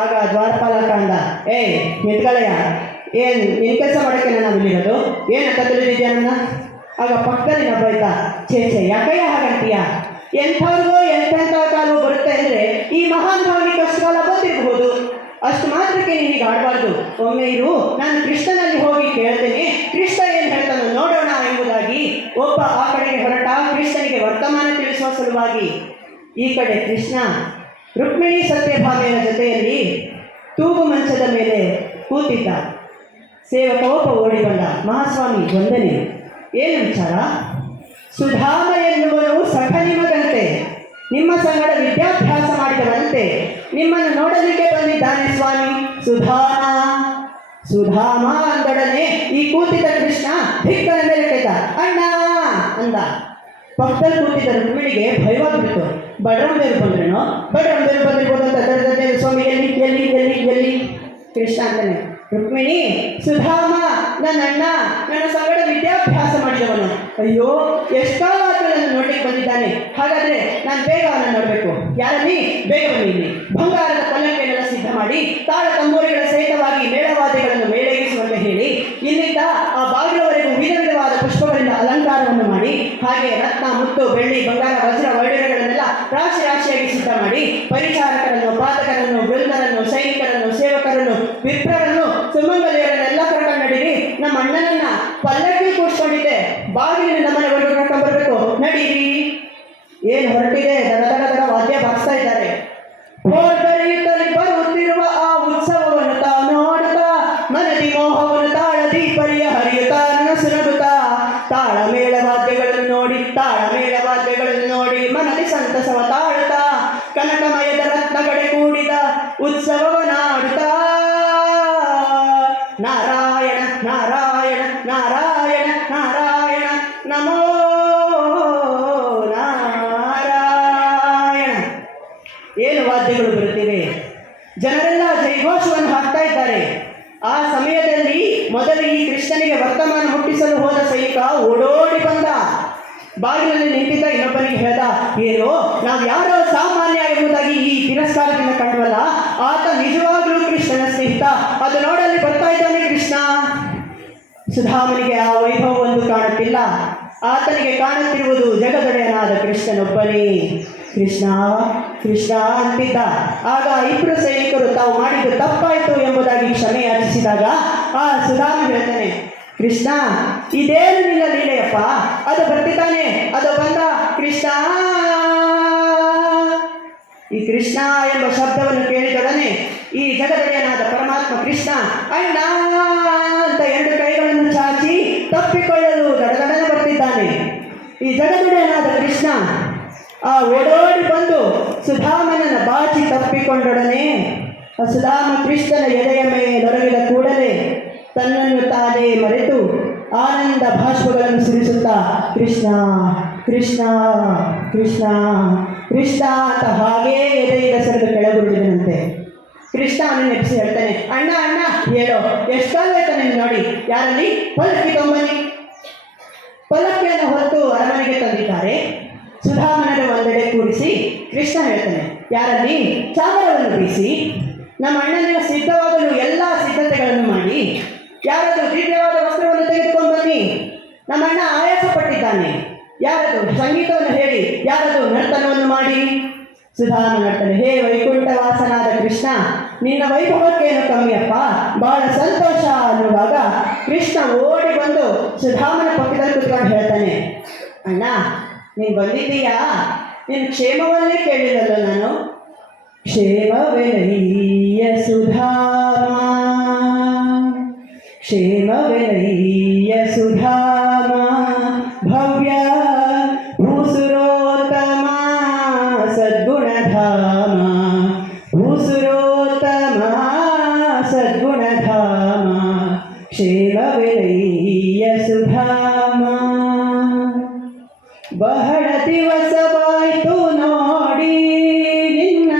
ಆಗ ದ್ವಾರಪಾಲಕ ಅಂದ, ನಿಂತ್ಕೊಳ್ಳಯ್ಯ, ಏನು ನಿನ್ನ ಕೆಲಸ ಮಾಡೋಕ್ಕೆ ನಾನು ಅಲ್ಲಿರೋದು? ಏನಂತ ತಿಳಿದಿದ್ಯಾ ನನ್ನ? ಆಗ ಪಕ್ಕದಲ್ಲಿ ಬೈತಾ, ಛೇ ಯಾಕಯ್ಯ ಹಾಗಂತೀಯ? ಎಂಥವ್ರಿಗೂ ಎಂತೆಂಥ ಕಾಲವು ಬರುತ್ತೆ ಅಂದರೆ ಈ ಮಹಾನ್ ಭಾವನಿಗೆ ಕಷ್ಟ ಕಾಲ ಬಂದಿರಬಹುದು. ಅಷ್ಟು ಮಾತ್ರಕ್ಕೆ ನೀನೀಗ ಆಡಬಾರ್ದು. ಒಮ್ಮೆ ಇರು, ನಾನು ಕೃಷ್ಣನಲ್ಲಿ ಹೋಗಿ ಕೇಳ್ತೇನೆ, ಕೃಷ್ಣ ಏನು ಹೇಳ್ತಾನೋ ನೋಡೋಣ ಎಂಬುದಾಗಿ ಒಬ್ಬ ಆ ಕಡೆಗೆ ಹೊರಟ. ಕೃಷ್ಣನಿಗೆ ವರ್ತಮಾನ ತಿಳಿಸುವ ಸಲುವಾಗಿ ಈ ಕಡೆ ಕೃಷ್ಣ ರುಕ್ಮಿಣಿ ಸತ್ಯಭಾಮೆಯ ಜೊತೆಯಲ್ಲಿ ತೂಗು ಮಂಚದ ಮೇಲೆ ಕೂತಿದ್ದ. ಸೇವಕ ಒಬ್ಬ ಓಡಿ ಬಂದ. ಮಹಾಸ್ವಾಮಿ ವಂದನೆ. ಏನು ವಿಚಾರ? ಸುಧಾಮ ಎನ್ನುವನು ಸಖ ನಿಮಗಂತೆ, ನಿಮ್ಮ ಸಂಗಡ ವಿದ್ಯಾಭ್ಯಾಸ ಮಾಡಿದವಂತೆ, ನಿಮ್ಮನ್ನು ನೋಡಲಿಕ್ಕೆ ಬಂದಿದ್ದಾನೆ ಸ್ವಾಮಿ. ಸುಧಾಮ ಅಂದೊಡನೆ ಈ ಕೂತಿದ್ದ ಕೃಷ್ಣ ಧಿಕ್ಕನ ಮೇಲೆ ಕೆಟ್ಟ ಅಣ್ಣ ಅಂದ. ಪಕ್ಕದಲ್ಲಿ ಕೂತಿದ್ದ ರುಕ್ಮಿಣಿಗೆ ಭಯವಾಗ್ಬಿಡ್ತು. ಬಡರಂಬೇರು ಬಂದ್ರೇನೋ, ಬಡರಂಬೇರು ಬಂದಿರ್ಬೋದು ಅಂತ ದೊಡ್ಡ ಸ್ವಾಮಿ ಎಲ್ಲಿ ಎಲ್ಲಿ ಎಲ್ಲಿ ಎಲ್ಲಿ ಕೃಷ್ಣ ಅಂತಾನೆ. ರುಕ್ಮಿಣಿ, ಸುಧಾಮ ನನ್ನ ಅಣ್ಣ, ನನ್ನ ಸಂಗಡ ವಿದ್ಯಾಭ್ಯಾಸ ಮಾಡಿದವನು. ಅಯ್ಯೋ, ಎಷ್ಟಾಲ ನನ್ನ ನೋಡ್ಲಿಕ್ಕೆ ಬಂದಿದ್ದಾನೆ. ಹಾಗಾದ್ರೆ ನಾನು ಬೇಗ ಅವನನ್ನು ನೋಡಬೇಕು. ಯಾರಲ್ಲಿ? ಬೇಗ ಬನ್ನಿ ಇಲ್ಲಿ. ಬಂಗಾರದ ಪಲ್ಲಕ್ಕಿಯನ್ನೆಲ್ಲ ಸಿದ್ಧ ಮಾಡಿ ತಾಳ ತಂಬೂರಿಗಳ ಸಹಿತವಾಗಿ ಮೇಳವಾದ್ಯಗಳನ್ನು ಮೇಳೈಸುವಂತೆ ಹೇಳಿ ಇಲ್ಲಿಂದ ಆ ಬಾಗಿಲವರೆಗೂ ವಿಧ ವಿಧವಾದ ಪುಷ್ಪಗಳಿಂದ ಅಲಂಕಾರವನ್ನು ಮಾಡಿ, ಹಾಗೆ ರತ್ನ, ಮುತ್ತು, ಬೆಳ್ಳಿ, ಬಂಗಾರ, ವಜ್ರ, ವೈಡೂರ್ಯಗಳನ್ನೆಲ್ಲ ರಾಶಿ ರಾಶಿಯಾಗಿ ಸಿದ್ಧ ಮಾಡಿ ಪರಿಚಾರಕರನ್ನು, ಪಾತಕರನ್ನು, ವೃಂದರನ್ನು, ಸೈನಿಕರನ್ನು, ಸೇವಕರನ್ನು, ವಿಪ್ರರನ್ನು, ಸುಮಂಗಲಿಯರನ್ನೆಲ್ಲ ಕರ್ಕೊಂಡು ನಡೀರಿ. ನಮ್ಮ ಅಣ್ಣನನ್ನ ಪಲ್ಲಕ್ಕಿ ಕೂಡಿಸ್ಕೊಂಡಿದ್ದೆ, ಬಾಗಿಲಿನಿಂದ ಮನೆವರೆಗೂ ಕರ್ಕೊಂಡು ಬರಬೇಕು, ನಡೀರಿ. ಏನು ಹೊರಟಿದೆ, ದಡ ದಡ ದಡ ವಾದ್ಯ ಬಾರಿಸ್ತಾ ಇದ್ದಾರೆ. ಹೋದರಿಯುತ್ತಲಿ ಬರುತ್ತಿರುವ ಆ ಉತ್ಸವವನ್ನು ತಾ ನೋಡುತ್ತಾ, ಮನದಿ ಮೋಹವನ್ನು ತಾಳದಿ ಪರಿಯ ಹರಿಯುತ್ತಾ ನಸುನಗುತ್ತಾ, ತಾಳ ಮೇಳ ವಾದ್ಯಗಳನ್ನು ನೋಡಿ ಮನದಿ ಸಂತಸವ ತಾಳುತ್ತಾ, ಕನಕಮಯದ ರತ್ನಗಡೆ ಕೂಡಿದ ಉತ್ಸವವನ್ನಾಡುತ್ತಾ, ನಾರಾಯಣ ನಾರಾಯಣ ನಾರಾಯಣ ನಾರಾಯಣ ನಮೋ ನಾರಾಯಣ. ಏನು ವಾದ್ಯಗಳು ಬರುತ್ತಿವೆ, ಜನರೆಲ್ಲ ಜೈಘೋಷವನ್ನು ಹಾಕ್ತಾ ಇದ್ದಾರೆ. ಆ ಸಮಯದಲ್ಲಿ ಮೊದಲು ಈ ಕೃಷ್ಣನಿಗೆ ವರ್ತಮಾನ ಮುಟ್ಟಿಸಲು ಹೋದ ಸೈನಿಕ ಓಡೋಡಿ ಬಂದ. ಬಾಗಿಲಲ್ಲಿ ನಿಂತಿದ್ದ ಇನ್ನೊಬ್ಬನಿಗೆ ಹೇಳ್ದ, ಏನೋ ನಾವು ಯಾರೋ ಸಾಮಾನ್ಯ ಎಂಬುದಾಗಿ ಈ ತಿರಸ್ಕಾರದಿಂದ ಕಂಡವಲ್ಲ, ಆತ ನಿಜವಾಗ್ಲೂ ಕೃಷ್ಣನ ಸ್ನೇಹಿತ, ಅದು ನೋಡಲ್ಲಿ ಬರ್ತಾ ಇದ್ದಾನೆ ಕೃಷ್ಣ. ಸುಧಾಮನಿಗೆ ಆ ವೈಭವ ಒಂದು ಕಾಣುತ್ತಿಲ್ಲ. ಆತನಿಗೆ ಕಾಣುತ್ತಿರುವುದು ಜಗದೊಡೆಯನಾದ ಕೃಷ್ಣನೊಬ್ಬನೇ. ಕೃಷ್ಣ ಕೃಷ್ಣ ಅಂತಿದ್ದ. ಆಗ ಇಬ್ಬರು ಸೈನಿಕರು ತಾವು ಮಾಡಿದ್ದು ತಪ್ಪಾಯಿತು ಎಂಬುದಾಗಿ ಕ್ಷಮೆ ಯಾಚಿಸಿದಾಗ ಆ ಸುಧಾಮ ಹೇಳ್ತಾನೆ, ಕೃಷ್ಣ ಇದೇನು ನಿನ್ನ ಲೀಲೆಯಪ್ಪ, ಅದು ಬರ್ತಿದ್ದಾನೆ, ಅದು ಬಂದ ಕೃಷ್ಣ. ಈ ಕೃಷ್ಣ ಎಂಬ ಶಬ್ದವನ್ನು ಕೇಳಿದೊಡನೆ ಈ ಜಗದೊಡೆಯನಾದ ಪರಮಾತ್ಮ ಕೃಷ್ಣ ಅಣ್ಣ ಅಂತ ಎರಡು ಕೈಗಳನ್ನು ಚಾಚಿ ತಪ್ಪಿಕೊಳ್ಳಲು ದಡದಡನೆ ಬರ್ತಿದ್ದಾನೆ. ಈ ಜಗದೊಡೆಯನಾದ ಕೃಷ್ಣ ಆ ಓಡೋಡಿ ಬಂದು ಸುಧಾಮನನ್ನು ಬಾಚಿ ತಪ್ಪಿಕೊಂಡೊಡನೆ ಆ ಸುಧಾಮ ಕೃಷ್ಣನ ಎದೆಯ ಮೇಲೊರಗಿದ ಕೂಡಲೇ ತನ್ನನ್ನು ತಾನೇ ಮರೆತು ಆನಂದ ಭಾಷ್ಪಗಳನ್ನು ಸುರಿಸುತ್ತಾ ಕೃಷ್ಣ ಕೃಷ್ಣ ಕೃಷ್ಣ ಕೃಷ್ಣ ಅಂತ ಹಾಗೇ ಎದೆಯಿಂದ ಸರಿದು ಕೆಳಗುರುಳಿದನಂತೆ. ಕೃಷ್ಣ ಅವನನ್ನು ಎಬ್ಬಿಸಿ ಹೇಳ್ತಾನೆ, ಅಣ್ಣ ಅಣ್ಣ ಹೇಳೋ, ಎಷ್ಟು ಕಾಲ ಆಯ್ತಾ ನೀನು ನೋಡಿ, ಯಾರಲ್ಲಿ ಪಲ್ಲಕ್ಕಿ ತೊಂಬನ್ನಿ. ಪಲ್ಲಕ್ಕಿಯನ್ನು ಹೊತ್ತು ಅರಮನೆಗೆ ತಂದಿದ್ದಾರೆ. ಸುಧಾಮನನ್ನು ಒಂದೆಡೆ ಕೂರಿಸಿ ಕೃಷ್ಣ ಹೇಳ್ತಾನೆ, ಯಾರಲ್ಲಿ ಚಾಮರವನ್ನು ಬೀಸಿ ನಮ್ಮ ಅಣ್ಣನಿಗೆ ಸಿದ್ಧವಾಗಲು ಎಲ್ಲ ಸಿದ್ಧತೆಗಳನ್ನು ಮಾಡಿ, ಯಾರದು ದಿವ್ಯವಾದ ವಸ್ತ್ರವನ್ನು ತೆಗೆದುಕೊಂಡು ಬನ್ನಿ, ನಮ್ಮ ಅಣ್ಣ ಆಯಾಸ ಪಟ್ಟಿದ್ದಾನೆ, ಯಾರದು ಸಂಗೀತವನ್ನು ಹೇಳಿ, ಯಾರದು ನರ್ತನವನ್ನು ಮಾಡಿ. ಸುಧಾಮ ನರ್ತನೆ, ಹೇ ವೈಕುಂಠವಾಸನಾದ ಕೃಷ್ಣ, ನಿನ್ನ ವೈಭವಕ್ಕೇನು ಕಮ್ಮಿಯಪ್ಪ, ಬಹಳ ಸಂತೋಷ ಅನ್ನುವಾಗ ಕೃಷ್ಣ ಓಡಿ ಬಂದು ಸುಧಾಮನ ಪಕ್ಕದಲ್ಲಿ ಕುತ್ಕೊಂಡು ಹೇಳ್ತಾನೆ, ಅಣ್ಣ ನೀನು ಬಂದಿದ್ದೀಯಾ, ನಿನ್ನ ಕ್ಷೇಮವನ್ನೇ ಕೇಳಿದಲ್ಲ ನಾನು. ಕ್ಷೇಮವೆನಯ್ಯ ಸುಧಾಮ, ಕ್ಷೇಮವೆನಯ್ಯ ಸುಧಾಮ, ಭವ್ಯ ಭೂಸುರೋತ್ತಮ ಸದ್ಗುಣಧಾಮ, ಭೂಸುರೋತ್ತಮ ಸದ್ಗುಣಧಾಮ, ಕ್ಷೇಮವೆನಯ್ಯ ಸುಧಾಮ. ಬಹಳ ದಿವಸವಾಯಿತು ನೋಡಿ ನಿನ್ನ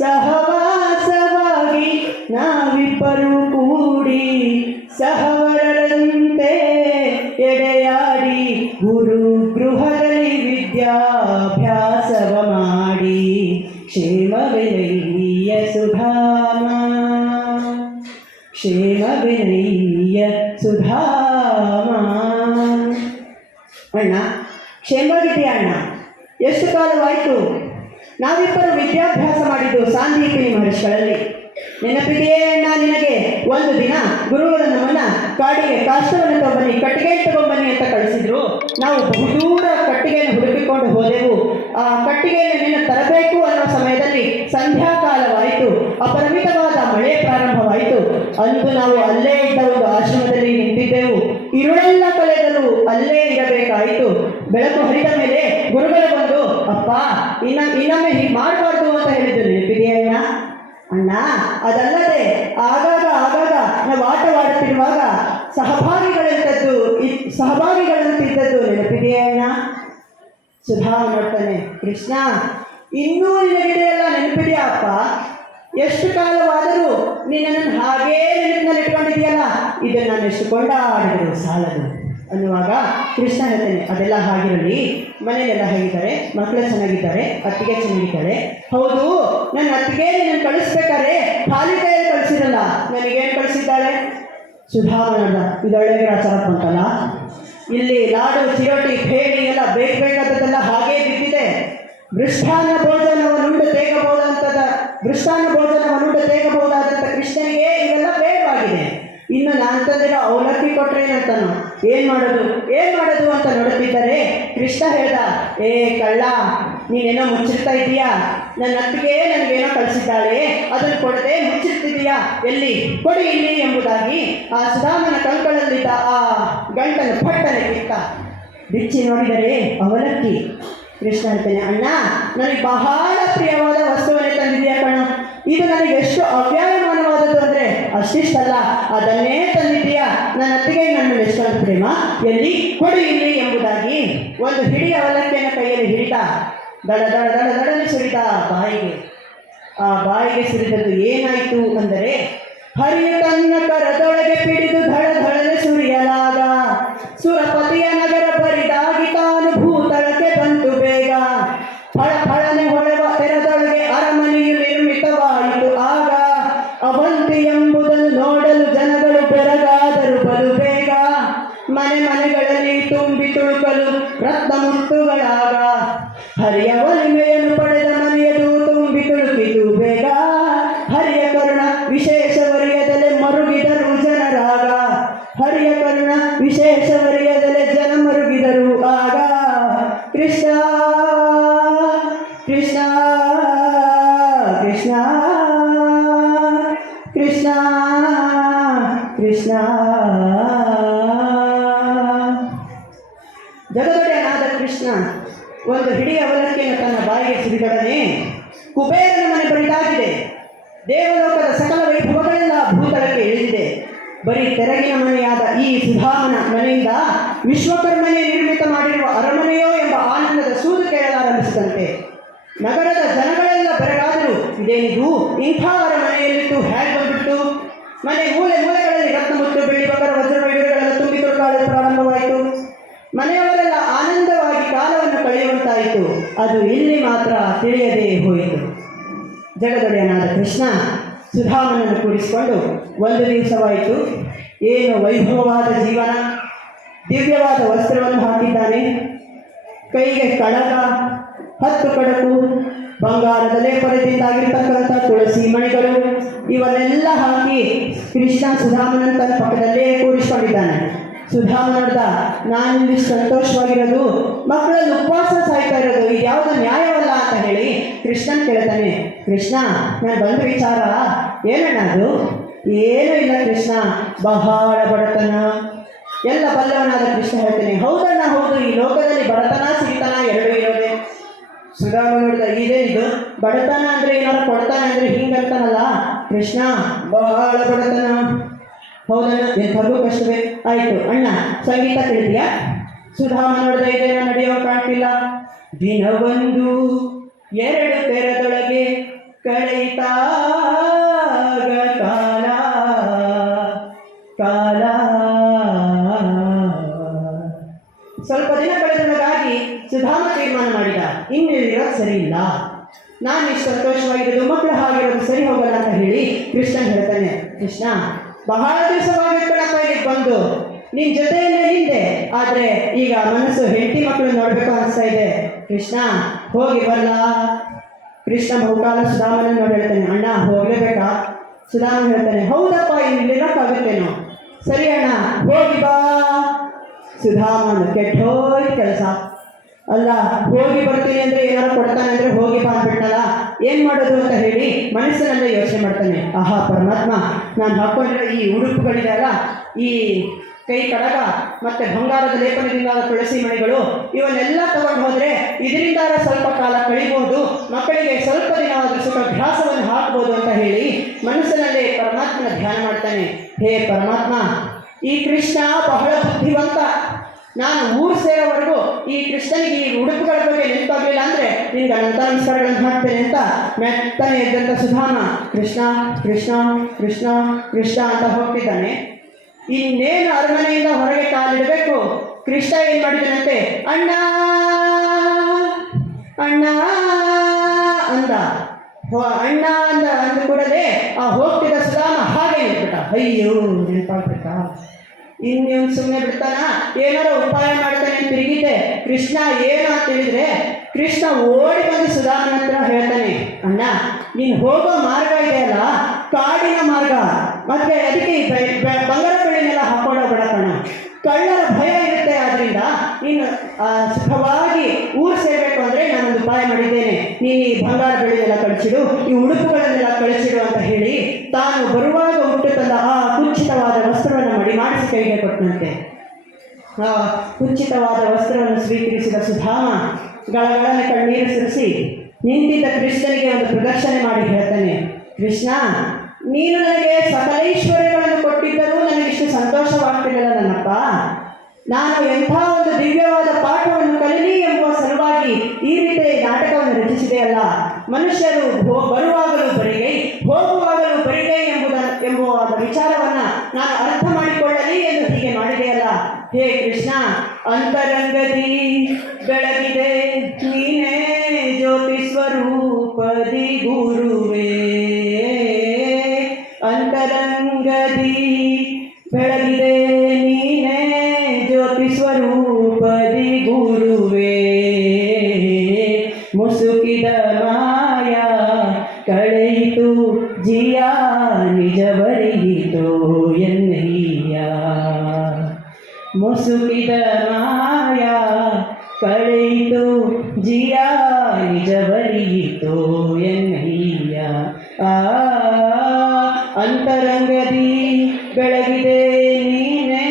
ಸಹವಾಸವಾಗಿ, ನಾವಿಬ್ಬರು ಕೂಡಿ ಸಹವರರಂತೆ ಎಡೆಯಾಡಿ ಗುರು ಗೃಹದಲ್ಲಿ ವಿದ್ಯಾಭ್ಯಾಸವ ಮಾಡಿ. ಕ್ಷೇಮವೆನಯ್ಯ ಸುಧಾಮ, ಕ್ಷೇಮವೆನಯ್ಯ ಸುಧಾಮ. ಅಣ್ಣ ಕ್ಷೇಮವಾಗಿದೆಯಾ ಅಣ್ಣ? ಎಷ್ಟು ಕಾಲವಾಯಿತು? ನಾವಿಬ್ಬರು ವಿದ್ಯಾಭ್ಯಾಸ ಮಾಡಿದ್ದು ಸಾಂದೀಪಿನಿ ಮಹರ್ಷಿಗಳಲ್ಲಿ. ನೆನಪಿದೆಯೇ ಅಣ್ಣ ನಿನಗೆ? ಒಂದು ದಿನ ಗುರುಗಳು ನಮ್ಮನ್ನ ಕಾಡಿಗೆ ಕಾಷ್ಟವನ್ನು ತಗೊಂಬನ್ನಿ, ಕಟ್ಟಿಗೆ ತಗೊಂಬನ್ನಿ ಅಂತ ಕಳಿಸಿದ್ರು. ನಾವು ಬಹುದೂರ ಕಟ್ಟಿಗೆಯನ್ನು ಹುಡುಕಿಕೊಂಡು ಹೋದೆವು. ಆ ಕಟ್ಟಿಗೆಯನ್ನು ನೀನು ತರಬೇಕು ಅನ್ನೋ ಸಮಯದಲ್ಲಿ ಸಂಧ್ಯಾಕಾಲವಾಯಿತು, ಅಪರಿಮಿತವಾದ ಮಳೆ ಪ್ರಾರಂಭವಾಯಿತು. ಅಂದು ನಾವು ಅಲ್ಲೇ ಇದ್ದ ಒಂದು ಆಶ್ರಮದಲ್ಲಿ ನಿಂತಿದ್ದೆವು. ഇരുಳೆಲ್ಲ ಕಳೆದರೂ ಅಲ್ಲೇ ಇರಬೇಕಾಯಿತು. ಬೆಳಕು ಹರಿದ ಮೇಲೆ ಗುರುಗಳು ಬಂದು, ಅಪ್ಪ ಇನ್ನೊಮ್ಮೆ ಹೀಗೆ ಮಾಡಬಾರ್ದು ಅಂತ ಹೇಳಿದ್ದು ನೆನಪಿದೆಯಣ್ಣ? ಅಣ್ಣ ಅದಲ್ಲದೆ ಆಗಾಗ ನಾವು ಆಟವಾಡುತ್ತಿರುವಾಗ ಸಹಭಾಗಿಗಳಂತಿದ್ದದ್ದು ನೆನಪಿದೆಯೇ ಅಣ್ಣ? ಸುಧಾಮ ನೋಡ್ತಾನೆ, ಕೃಷ್ಣ ಇನ್ನೂ ನಿನಗಿದೆಯಲ್ಲ, ನೆನಪಿದೆಯಾ ಅಪ್ಪ? ಎಷ್ಟು ಕಾಲವಾದರೂ ನಿನ್ನನ್ನು ಹಾಗೇ ನೆನಪಿನಲ್ಲಿ ಇಟ್ಕೊಂಡಿದೆಯಲ್ಲ, ಇದನ್ನು ನಾನು ಎಷ್ಟು ಕೊಂಡಾಡಿದರು ಸಾಲದು ಅನ್ನುವಾಗ ಕೃಷ್ಣ ಹೇಳ್ತೇನೆ, ಅದೆಲ್ಲ ಹಾಗಿರಲಿ, ಮನೆಯಲ್ಲೆಲ್ಲ ಹೇಗಿದ್ದಾರೆ, ಮಕ್ಕಳು ಚೆನ್ನಾಗಿದ್ದಾರೆ, ಅತ್ತಿಗೆ ಚೆನ್ನಾಗಿದ್ದಾರೆ. ಹೌದು, ನನ್ನ ಅತ್ತಿಗೆ ನಿನ್ನನ್ನು ಕಳಿಸ್ಬೇಕಾದ್ರೆ ಖಾಲಿ ಕೈಯಲ್ಲಿ ಕಳಿಸಿರಲ್ಲ, ನನಗೇನು ಕಳಿಸಿದ್ದಾಳೆ? ಸುಧಾಮನಲ್ಲ, ಇದೊಳ್ಳೆಗೆ ಆಚಾರ ಬಂತಲ್ಲ. ಇಲ್ಲಿ ಲಾಡು ಚಿರೋಟಿ ಭೇಡಿ ಎಲ್ಲ ಬೇಕಾದದ್ದೆಲ್ಲ ಹಾಗೇ ಬಿದ್ದಿದೆ. ಮೃಷ್ಟಾನ್ನ ಭೋಜನವನ್ನುಂಡು ತೇಗಬಹುದಾದಂಥ ಕೃಷ್ಣನಿಗೆ ಇವೆಲ್ಲ ಬೇಡವಾಗಿದೆ. ಇನ್ನು ನಾನು ತಂದಿರೋ ಅವಲಕ್ಕಿ ಕೊಟ್ರೇನಂತಾನು ಏನು ಮಾಡೋದು ಅಂತ ನೋಡುತ್ತಿದ್ದರೆ ಕೃಷ್ಣ ಹೇಳ್ದ, ಏ ಕಳ್ಳ, ನೀನೇನೋ ಮುಚ್ಚಿರ್ತಾ ಇದೀಯಾ, ನನ್ನ ಅತ್ತಿಗೆ ನನಗೇನೋ ಕಳಿಸಿದ್ದಾಳೆ, ಅದನ್ನು ಕೊಡದೆ ಮುಚ್ಚಿರ್ತಿದೀಯಾ, ಎಲ್ಲಿ ಕೊಡಿ ಇಲ್ಲಿ ಎಂಬುದಾಗಿ ಆ ಸುಧಾಮನ ಕಂಕಳಲ್ಲಿದ್ದ ಆ ಗಂಟನ್ನು ಪಟ್ಟನೆ ಬಿಚ್ಚಿ ನೋಡಿದರೆ ಅವಲಕ್ಕಿ. ಕೃಷ್ಣ ಹೇಳ್ತೇನೆ, ಅಣ್ಣ ನನಗೆ ಬಹಳ ಪ್ರಿಯವಾದ ವಸ್ತುವನ್ನೇ ತಂದಿದೆಯಾ ಕಣ, ಇದು ನನಗೆ ಎಷ್ಟು ಅವ್ಯಾಯಮಾನವಾದದ್ದು ಅಂದರೆ ಅಷ್ಟಿಷ್ಟಲ್ಲ, ಅದನ್ನೇ ತಂದಿದ್ದೀಯಾ, ನನ್ನ ಅತ್ತಿಗೆ ನನ್ನ ಎಷ್ಟೊಂದು ಪ್ರೇಮ, ಎಲ್ಲಿ ಕೊಡು ಇಲ್ಲಿ ಎಂಬುದಾಗಿ ಒಂದು ಹಿಡಿ ಅವಲಕ್ಕಿಯನ್ನು ಕೈಯಲ್ಲಿ ಹಿಡಿದ ದಡ ದಡ ದಡ ದಡನೆ ಸುರಿದ ಬಾಯಿಗೆ. ಆ ಬಾಯಿಗೆ ಸುರಿದದ್ದು ಏನಾಯಿತು ಅಂದರೆ, ಹರಿಯ ತನ್ನ ಕರದೊಳಗೆ ಪಿಡಿದು ಧಡ ಧಡನೆ ಸುರಿಯಲಾಗ, ಸುರಪತಿಯ ನಗರ ಬರಿದಾಗಿ ತಾನು ಭೂತಳಕ್ಕೆ ಬಂತು ಬೇಗ. ಫಳ ಫಳನೆ ಹೊಳೆವ ತೆರದೊಳಗೆ ಅರಮನೆಯು ನಿರ್ಮಿತವಾಯಿತು ಆಗ, ಅವಂತಿ ಎಂಬುದನ್ನು ನೋಡಲು ಜನಗಳು ಬೆರಗಾದರು ಬಲು ಬೇಗ. ಮನೆಗಳಲ್ಲಿ ತುಂಬಿ ತುಳುಕಲು ರತ್ನ ಮುತ್ತುಗಳಾಗ, ಹರಿಯ ಒಲಿಮೆಯನ್ನು ಪಡೆದ ಮನೆಯದು ತುಂಬಿ ತುಳುಕಿತು ಬೇಗ. ಹರಿಯ ಕರುಣ ವಿಶೇಷವರಿಯದಲೆ ಮರುಗಿದರು ಜನರಾಗ, ಹರಿಯ ಕರುಣ ವಿಶೇಷವರಿಯದಲೆ ಜನ ಮರುಗಿದರು ಆಗ. ಕೃಷ್ಣ ಕೃಷ್ಣ ಕೃಷ್ಣ ಕೃಷ್ಣ ಕೃಷ್ಣ. ಜಗದೊಡೆಯನಾದ ಕೃಷ್ಣ ಒಂದು ಹಿಡಿ ಅವಲಕ್ಕಿಯನ್ನು ತನ್ನ ಬಾಯಿಗೆ ಸುರಿದೊಡನೆ, ಕುಬೇರನ ಮನೆ ಬರಿದಾಗಿದೆ, ದೇವಲೋಕದ ಸಕಲ ವೈಭವಗಳೆಲ್ಲ ಭೂತಳಕ್ಕೆ ಇಳಿದಿದೆ, ಬರೀ ತೆರಗಿನ ಮನೆಯಾದ ಈ ಸುಧಾಮನ ಮನೆಯಿಂದ ವಿಶ್ವಕರ್ಮನೇ ನಿರ್ಮಿತ ಮಾಡಿರುವ ಅರಮನೆಯೋ ಎಂಬ ಆನಂದದ ಸೂದು ಕೇಳಲಾರಂಭಿಸಿದಂತೆ ನಗರದ ಜನಗಳೆಲ್ಲ ಬೆರಗಾದರು. ಇದೇನಿದು, ಇಂಥ ಅರಮನೆಯಲ್ಲಿದ್ದು ಹೇಗೆ ಬಂದ್ಬಿಟ್ಟು? ಮನೆ ಮೂಲೆ ಮೂಲೆಗಳಲ್ಲಿ ರತ್ನಮುತ್ತು, ಬೆಳ್ಳಿ ಬಂಗಾರ, ವಜ್ರ ವೈಡೂರ್ಯಗಳೆಲ್ಲ ತುಂಬಿ ತುಳುಕಾಡಲು ಪ್ರಾರಂಭವಾಯಿತು. ಮನೆಯವರೆಲ್ಲ ಆನಂದವಾಗಿ ಕಾಲವನ್ನು ಕಳೆಯುವಂತಾಯಿತು. ಅದು ಇಲ್ಲಿ ಮಾತ್ರ ತಿಳಿಯದೇ ಹೋಯಿತು. ಜಗದೊಡೆಯನಾದ ಕೃಷ್ಣ ಸುಧಾಮನನ್ನು ಕೂರಿಸಿಕೊಂಡು ಒಂದು ದಿವಸವಾಯಿತು. ಏನು ವೈಭವವಾದ ಜೀವನ, ದಿವ್ಯವಾದ ವಸ್ತ್ರವನ್ನು ಹಾಕಿದ್ದಾನೆ. ಕೈಗೆ ಕಡಗ, 10 ಕಡಕು, ಬಂಗಾರದ ಲೇಪನದಿಂದಾಗಿರ್ತಕ್ಕಂಥ ತುಳಸಿ ಮಣಿಗಳು ಇವನ್ನೆಲ್ಲ ಹಾಕಿ ಕೃಷ್ಣ ಸುಧಾಮನನ ತನ್ನ ಪಕ್ಕದಲ್ಲೇ ಕೂರಿಸಿಕೊಂಡಿದ್ದಾನೆ. ಸುಧಾಮ ನೋಡ್ದ, ನಾನಿಲ್ಲಿ ಸಂತೋಷವಾಗಿರೋದು, ಮಕ್ಕಳಲ್ಲಿ ಉಪವಾಸ ಸಾಯ್ತಾ ಇರೋದು, ಇದು ಯಾವುದು ನ್ಯಾಯವಲ್ಲ ಅಂತ ಹೇಳಿ ಕೃಷ್ಣನ್ ಕೇಳ್ತಾನೆ. ಕೃಷ್ಣ, ನಾನು ಬಂದ ವಿಚಾರ ಏನಣ್ಣ ಅದು? ಏನೂ ಇಲ್ಲ ಕೃಷ್ಣ, ಬಹಳ ಬಡತನ. ಎಲ್ಲ ಬಲ್ಲವನಾದ ಕೃಷ್ಣ ಹೇಳ್ತಾನೆ, ಹೌದಣ್ಣ ಹೌದು, ಈ ಲೋಕದಲ್ಲಿ ಬಡತನ ಸಿರಿತನ ಎರಡೂ ಇರೋದೆ. ಸುಧಾಮ ನೋಡಿದ, ಇದೇನಿದು ಬಡತನ ಅಂದರೆ ಏನಾರು ಕೊಡ್ತಾನೆ ಅಂದರೆ ಹಿಂಗಂತಾನಲ್ಲ ಕೃಷ್ಣ, ಬಹಳ ಬಡತನ. ಹೌದಣ್ಣ, ಎಂಥದ್ದು ಕಷ್ಟವೇ. ಆಯಿತು ಅಣ್ಣ, ಸಂಗೀತ ತಿಳಿದ್ಯಾ? ಸುಧಾಮ ನೋಡಿದ, ಇದೇನೋ ನಡೆಯೋ ಕಾಣ್ತಿಲ್ಲ. ದಿನವೊಂದು 2 ತೆರದೊಳಗೆ ಕಳೆಯಿತಾಗ ಕಾಲ ಕಾಲ. ಸ್ವಲ್ಪ ದಿನ ಕಳೆದೊಳಗಾಗಿ ಸುಧಾಮ ತೀರ್ಮಾನ ಮಾಡಿದ, ಇನ್ನಿರೋದು ಸರಿ ಇಲ್ಲ, ನಾನು ಇಷ್ಟು ಸಂತೋಷವಾಗಿರೋದು, ಮಕ್ಕಳು ಹಾಗಿರೋದು ಸರಿ ಹೋಗಲ್ಲ ಅಂತ ಹೇಳಿ ಕೃಷ್ಣನ್ ಹೇಳ್ತಾನೆ. ಕೃಷ್ಣ, ಬಹಳ ದಿವಸವಾಗಿರ್ತಾನಪ್ಪ ಇಲ್ಲಿಗೆ ಬಂದು, ನಿನ್ನ ಜೊತೆಯಲ್ಲೇ ಹಿಂದೆ, ಆದರೆ ಈಗ ಮನಸ್ಸು ಹೆಂಡತಿ ಮಕ್ಕಳು ನೋಡಬೇಕು ಅನಿಸ್ತಾ ಇದೆ. ಕೃಷ್ಣ, ಹೋಗಿ ಬರಲ್ಲ? ಕೃಷ್ಣ ಬಹುಕಾಲ ಸುಧಾಮನ ನೋಡಿ ಹೇಳ್ತಾನೆ, ಅಣ್ಣ ಹೋಗಲೇಬೇಕಾ? ಸುಧಾಮ ಹೇಳ್ತಾನೆ, ಹೌದಪ್ಪ, ಇಲ್ಲಿರೋಕ್ಕಾಗುತ್ತೇನೋ. ಸರಿ ಅಣ್ಣ, ಹೋಗಿ ಬಾ. ಸುಧಾಮನ ಕೆಟ್ಟೋಯ್ತು ಕೆಲಸ. ಅಲ್ಲ, ಹೋಗಿ ಬರ್ತೀನಿ ಅಂದರೆ ಏನಾರು ಕೊಡ್ತಾನೆ ಅಂದರೆ ಹೋಗಿ ಬಾ ಅಂದ್ಬಿಟ್ಟಲ್ಲ, ಏನು ಮಾಡೋದು ಅಂತ ಹೇಳಿ ಮನಸ್ಸಿನಲ್ಲೇ ಯೋಚನೆ ಮಾಡ್ತಾನೆ. ಆಹಾ ಪರಮಾತ್ಮ, ನಾನು ಹಾಕ್ಕೊಂಡಿರೋ ಈ ಉಡುಪುಗಳಿದೆಯಲ್ಲ, ಈ ಕೈ ಕಡಗ ಮತ್ತು ಬಂಗಾರದ ಲೇಪನದಿಂದಾದ ತುಳಸಿ ಮಣಿಗಳು, ಇವನ್ನೆಲ್ಲ ತಗೊಂಡು ಹೋದರೆ ಇದರಿಂದ ಸ್ವಲ್ಪ ಕಾಲ ಕಳಿಬೋದು, ಮಕ್ಕಳಿಗೆ ಸ್ವಲ್ಪ ದಿನವಾದರೂ ಸುಖಾಭ್ಯಾಸವನ್ನು ಹಾಕ್ಬೋದು ಅಂತ ಹೇಳಿ ಮನಸ್ಸಿನಲ್ಲೇ ಪರಮಾತ್ಮನ ಧ್ಯಾನ ಮಾಡ್ತಾನೆ. ಹೇ ಪರಮಾತ್ಮ, ಈ ಕೃಷ್ಣ ಬಹಳ ಬುದ್ಧಿವಂತ. ನಾನು ಊರು ಸೇರೋವರೆಗೂ ಈ ಕೃಷ್ಣನಿಗೆ ಈ ಉಡುಪುಗಳ ಬಗ್ಗೆ ನೆನಪಾಗಲಿಲ್ಲ ಅಂದರೆ ನಿನ್ಗೆ ಅನಂತ ನಮಸ್ಕಾರಗಳನ್ನು ಮಾಡ್ತೇನೆ ಅಂತ ಮೆತ್ತನೆ ಎದ್ದಂಥ ಸುಧಾಮ ಕೃಷ್ಣ ಕೃಷ್ಣ ಕೃಷ್ಣ ಕೃಷ್ಣ ಅಂತ ಹೋಗ್ತಿದ್ದಾನೆ. ಇನ್ನೇನು ಅರಮನೆಯಿಂದ ಹೊರಗೆ ಕಾಲಿಡಬೇಕು, ಕೃಷ್ಣ ಏನು ಮಾಡಿದನಂತೆ, ಅಣ್ಣ ಅಣ್ಣ ಅಂದ. ಅಣ್ಣ ಅಂದ ಕೂಡಲೇ ಆ ಹೋಗ್ತಿದ್ದ ಸುಧಾಮ ಹಾಗೆ ನಿಂತ್ಬಿಟ್ಟ. ಅಯ್ಯೋ, ನೆನಪಾಗ್ಬಿಟ್ಟ. ಇನ್ನೇನು ಸುಮ್ಮನೆ ಬಿಡ್ತಾನ, ಏನಾರು ಉಪಾಯ ಮಾಡ್ತಾನೆ ಅಂತ ತಿರುಗಿದೆ. ಕೃಷ್ಣ ಏನು ಅಂತ ಹೇಳಿದ್ರೆ, ಕೃಷ್ಣ ಓಡಿ ಬಂದು ಸುಧಾಮನ ಹತ್ರ ಹೇಳ್ತಾನೆ, ಅಣ್ಣ ನೀನು ಹೋಗೋ ಮಾರ್ಗ ಇದೆಯಲ್ಲ, ಕಾಡಿನ ಮಾರ್ಗ, ಮತ್ತೆ ಅದಕ್ಕೆ ಬಂಗಾರ ಬೆಳ್ಳಿನೆಲ್ಲ ಹಾಕೊಂಡೋಗ್ಬೇಡ ಕಣ, ಕಳ್ಳರ ಭಯ ಇರುತ್ತೆ. ಆದ್ದರಿಂದ ನೀನು ಸುಖವಾಗಿ ಊರು ಸೇರಬೇಕು ಅಂದರೆ ನಾನೊಂದು ಉಪಾಯ ಮಾಡಿದ್ದೇನೆ, ನೀನು ಈ ಬಂಗಾರ ಬೆಳ್ಳಿನೆಲ್ಲ ಕಳಿಸಿಡು, ಈ ಉಡುಪುಗಳನ್ನೆಲ್ಲ ಕಳಿಸಿಡು ಅಂತ ಹೇಳಿ ತಾನು ಬರುವಾಗ ಹುಟ್ಟು ತಂದ ಆ ಕುಚ್ಚಿತವಾದ ವಸ್ತ್ರವನ್ನು ಮಾಡಿಸಿ ಕೈಗೆ ಕೊಟ್ಟನಂತೆ. ಆ ಕುಚ್ಚಿತವಾದ ವಸ್ತ್ರವನ್ನು ಸ್ವೀಕರಿಸಿದ ಸುಧಾಮ ಗಳಗಳನ್ನ ಕಣ್ಣೀರು ಸುರಿಸಿ ನಿಂತಿದ್ದ ಕೃಷ್ಣನಿಗೆ ಒಂದು ಪ್ರದರ್ಶನೆ ಮಾಡಿ ಹೇಳ್ತಾನೆ, ಕೃಷ್ಣ, ನೀನು ನನಗೆ ಸಕಲೈಶ್ವರ್ಯಗಳನ್ನು ಕೊಟ್ಟಿದ್ದರೂ ನನಗಿಷ್ಟು ಸಂತೋಷವಾಗ್ತಿರಲಿಲ್ಲ ನನ್ನಪ್ಪ. ನಾನು ಎಂಥ ಒಂದು ದಿವ್ಯವಾದ ಪಾಠವನ್ನು ಕಲಿಲಿ ಎಂಬುವ ಸಲುವಾಗಿ ಈ ರೀತಿಯ ನಾಟಕವನ್ನು ರಚಿಸಿದೆಯಲ್ಲ. ಮನುಷ್ಯರು ಬರುವಾಗಲೂ ಬರಿಗೈ, ಹೋಗುವಾಗಲೂ ಬರಿಗೈ ಎಂಬುವ ವಿಚಾರವನ್ನು ನಾನು ಅರ್ಥ ಮಾಡಿಕೊಳ್ಳಲಿ ಎಂದು ಹೀಗೆ ಮಾಡಿದೆಯಲ್ಲ. ಹೇ ಕೃಷ್ಣ, ಅಂತರಂಗದಿ ಬೆಳಗಿದೆ ನೀನೇ ಜ್ಯೋತಿ ಸ್ವರೂಪದಿ ಗುರುವೇ, ಅಂತರಂಗದಿ ಬೆಳಗಿದೆ ನೀನೇ ಜ್ಯೋತಿ ಸ್ವರೂಪದಿ ಗುರುವೇ, ಮುಸುಕಿದ ಮಾಯಾ ಕಳೆಯಿತು ಜಿಯ ನಿಜವರಿಯಿತು ಎನ್ನಯ್ಯ, ಮುಸುಕಿದ ಮಾಯಾ ಕಳೆಯಿತು ಜಿಯ ನಿಜವರಿಯಿತು ಎನ್ನಯ್ಯ. ಅಂತರಂಗದಿ ಬೆಳಗಿದೆ ನೀನೇ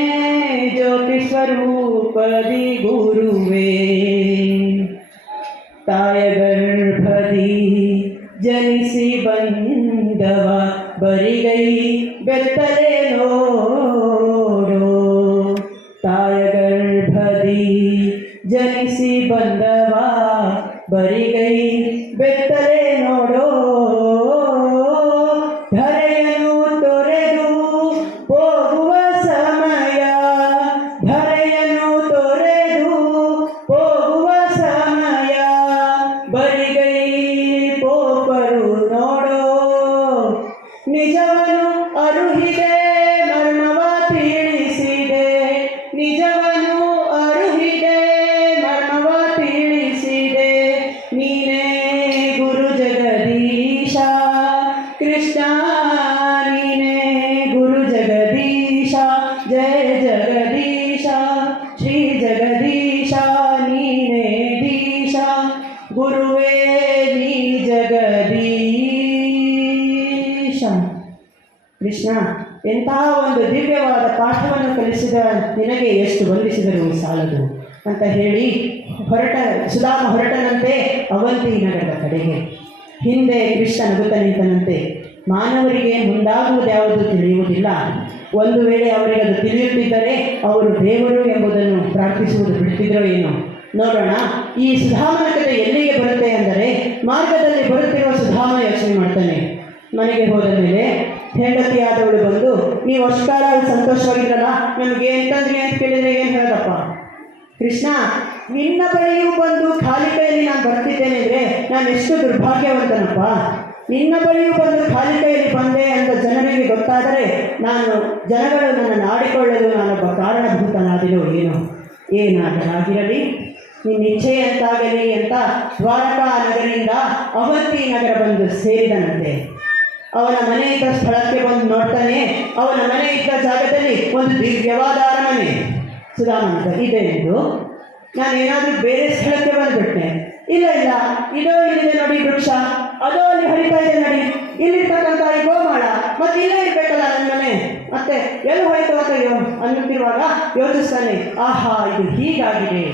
ಜ್ಯೋತಿ ಸ್ವರೂಪದಿ ಗುರುವೇ, ತಾಯ ಗರ್ಭದಿ ಜನಿಸಿ ಬಂದವ ಬರಿಗೈ ಬೆತ್ತಲೆ ನೋಡು ತಾಯ ಗರ್ಭದಿ ಜನಿಸಿ ಬಂದವ ಬರಿಗೈ ಬೆತ್ತಲೆ ನೋಡೋ ಧರೆಯನ್ನು ತೊರೆದು ಹೋಗುವ ಸಮಯ ಧರೆಯನ್ನು ತೊರೆದು ಹೋಗುವ ಸಮಯ ಬರಿಗೈ ಪೋಪರು ನೋಡೋ ನಿಜವನು ಅರುಹಿದೆ ಮರ್ಮವ ತಿಳಿಸಿದೆ ನಿಜವನು ಅರುಹಿದೆ ಮರ್ಮವ ತಿಳಿಸಿದೆ ನೀನೇ ಗುರು ಜಗದೀಶ ಕೃಷ್ಣ ನೀನೇ ಗುರು ಜಗದೀಶ ಜಯ ಜಗದೀಶ ಶ್ರೀ ಜಗದೀಶ ನೀನೇ ದೀಶ ಗುರುವೇ ನೀ ಜಗದೀಶ. ಕೃಷ್ಣ, ಎಂತಹ ಒಂದು ದಿವ್ಯವಾದ ಪಾಠವನ್ನು ಕಲಿಸಿದ ನಿನಗೆ ಎಷ್ಟು ವಂದಿಸಿದರು ಸಾಲದು ಅಂತ ಹೇಳಿ ಸುಧಾಮ ಹೊರಟನಂತೆ ಅವಂತಿ ನಗರದ ಕಡೆಗೆ. ಹಿಂದೆ ಕೃಷ್ಣ ನಗುತ್ತ ನಿಂತನಂತೆ. ಮಾನವರಿಗೆ ಮುಂದಾಗುವುದು ಯಾವುದು ತಿಳಿಯುವುದಿಲ್ಲ. ಒಂದು ವೇಳೆ ಅವರಿಗೆ ಅದು ತಿಳಿಯುತ್ತಿದ್ದರೆ ಅವರು ದೇವರು ಎಂಬುದನ್ನು ಪ್ರಾರ್ಥಿಸುವುದು ಬಿಡ್ತಿದ್ರೋ ಏನೋ. ನೋಡೋಣ ಈ ಸುಧಾಮನ ಕಥೆ ಎಲ್ಲಿಗೆ ಬರುತ್ತೆ ಅಂದರೆ, ಮಾರ್ಗದಲ್ಲಿ ಬರುತ್ತಿರುವ ಸುಧಾಮ ಯೋಚನೆ ಮಾಡ್ತಾನೆ. ಮನೆಗೆ ಹೋದ ಮೇಲೆ ಹೆಂಡತಿಯಾದವಳು ಬಂದು, ನೀವು ಅಷ್ಟು ಕಾಲ ಸಂತೋಷವಾಗಿದ್ರಲ್ಲ, ನಮಗೆ ಎಂತಂದ್ರಿ ಅಂತ ಕೇಳಿದರೆ ಏನು ಹೇಳೋದಪ್ಪ? ಕೃಷ್ಣ, ನಿನ್ನ ಬಳಿಯೂ ಬಂದು ಖಾಲಿ ಕೈಯಲ್ಲಿ ನಾನು ಬರ್ತಿದ್ದೇನೆ ಅಂದರೆ ನಾನು ಎಷ್ಟು ದುರ್ಭಾಗ್ಯವಂತನಪ್ಪ. ನಿನ್ನ ಬಳಿಯೂ ಬಂದು ಖಾಲಿ ಕೈಯಲ್ಲಿ ಬಂದೆ ಅಂತ ಜನರಿಗೆ ಗೊತ್ತಾದರೆ ಜನಗಳು ನನ್ನನ್ನು ಆಡಿಕೊಳ್ಳಲು ನಾನೊಬ್ಬ ಕಾರಣಭೂತನಾದಿರೋ ಏನೋ. ಏನಾದರಾಗಿರಲಿ, ನಿನ್ನ ಇಚ್ಛೆಯಂತಾಗಲಿ ಅಂತ ದ್ವಾರಕಾ ನಗರದಿಂದ ಅವಂತಿ ನಗರ ಬಂದು ಸೇರಿದನಂತೆ. ಅವನ ಮನೆ ಇದ್ದ ಸ್ಥಳಕ್ಕೆ ಬಂದು ನೋಡ್ತಾನೆ. ಅವನ ಮನೆ ಇದ್ದ ಜಾಗದಲ್ಲಿ ಒಂದು ದಿವ್ಯವಾದ ಅರಮನೆ ಸುಧಾಮಂತ ಇದೆ ಎಂದು. ನಾನೇನಾದರೂ ಬೇರೆ ಸ್ಥಳಕ್ಕೆ ಬಂದುಬಿಟ್ಟೆ. ಇಲ್ಲ ಇಲ್ಲಿದೆ ನೋಡಿ ವೃಕ್ಷ, ಅದೋ ಅಲ್ಲಿ ಹರಿತಾ ಇದೆ ನೋಡಿ, ಇಲ್ಲಿರ್ತಕ್ಕಂಥ ಈ ಗೋಮಾಳ, ಮತ್ತೆ ಇಲ್ಲೇ ಇರಬೇಕಲ್ಲ ನನ್ನ ಮನೆ, ಮತ್ತೆ ಎಲ್ಲಿ ಹೋಯ್ತು ಅಂತ ಅನ್ನುತ್ತಿರುವಾಗ ಯೋಚಿಸ್ತಾನೆ, ಆಹಾ ಇದು ಹೀಗಾಗಿದೆ.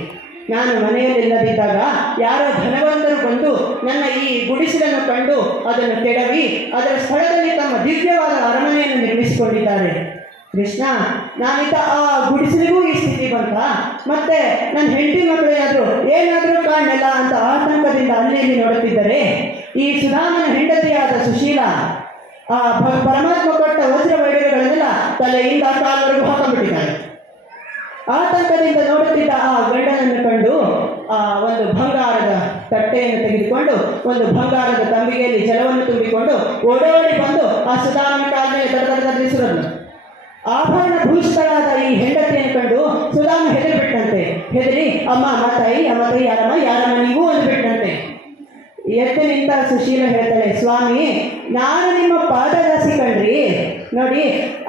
ನಾನು ಮನೆಯಲ್ಲಿಲ್ಲದಿದ್ದಾಗ ಯಾರೋ ಧನವಂತರು ಬಂದು ನನ್ನ ಈ ಗುಡಿಸಲನ್ನು ಕಂಡು ಅದನ್ನು ಕೆಡವಿ ಅದರ ಸ್ಥಳದಲ್ಲಿ ತಮ್ಮ ದಿವ್ಯವಾದ ಅರಮನೆಯನ್ನು ನಿರ್ಮಿಸಿಕೊಂಡಿದ್ದಾರೆ. ಕೃಷ್ಣ, ನಾನಿದ್ದ ಆ ಗುಡಿಸಲಿಗೂ ಈ ಸ್ಥಿತಿ ಬಂತ, ಮತ್ತೆ ನನ್ನ ಹೆಂಡತಿ ಮಕ್ಕಳು ಏನಾದರೂ ಕಾಣಲ್ಲ ಅಂತ ಆತಂಕದಿಂದ ಅಲ್ಲಿ ನೋಡುತ್ತಿದ್ದರೆ, ಈ ಸುಧಾಮನ ಹೆಂಡತಿಯಾದ ಸುಶೀಲ ಆ ಪರಮಾತ್ಮ ಕೊಟ್ಟ ವಜ್ರ ವೈಡೂರ್ಯಗಳನ್ನೆಲ್ಲ ತಲೆಯಿಂದ ಕಾಲವರೆಗೂ ಹಾಕೊಂಡ್ಬಿಟ್ಟಿದ್ದಾರೆ. ಆತಂಕದಿಂದ ನೋಡುತ್ತಿದ್ದ ಆ ಗಂಡನನ್ನು ಕಂಡು ಒಂದು ಬಂಗಾರದ ತಟ್ಟೆಯನ್ನು ತೆಗೆದುಕೊಂಡು ಒಂದು ಬಂಗಾರದ ತಂಬಿಗೆಯಲ್ಲಿ ಜಲವನ್ನು ತುಂಬಿಕೊಂಡು ಓಡೋಡಿ ಬಂದು ಆ ಸುಧಾಮನ ಕಾಲ ಮೇಲೆ ದಡದಡಿಸಿರೋದು. ಆಭರಣ ಭೂಷಿತಳಾದ ಈ ಹೆಂಡತಿಯನ್ನು ಕಂಡು ಸುಧಾಮ ಹೆದರಿಬಿಟ್ಟಂತೆ. ಹೆದರಿ ಅಮ್ಮ ತಾಯಿ ಯಾರಮ್ಮ ನೀವು ಅಂದ್ಬಿಟ್ಟಂತೆ. ಎದ್ದು ನಿಂತ ಸುಶೀಲ ಹೇಳ್ತಾಳೆ, ಸ್ವಾಮಿ ನಾನು ನಿಮ್ಮ ಪಾದದಾಸಿ ಕಣ್ರಿ, ನೋಡಿ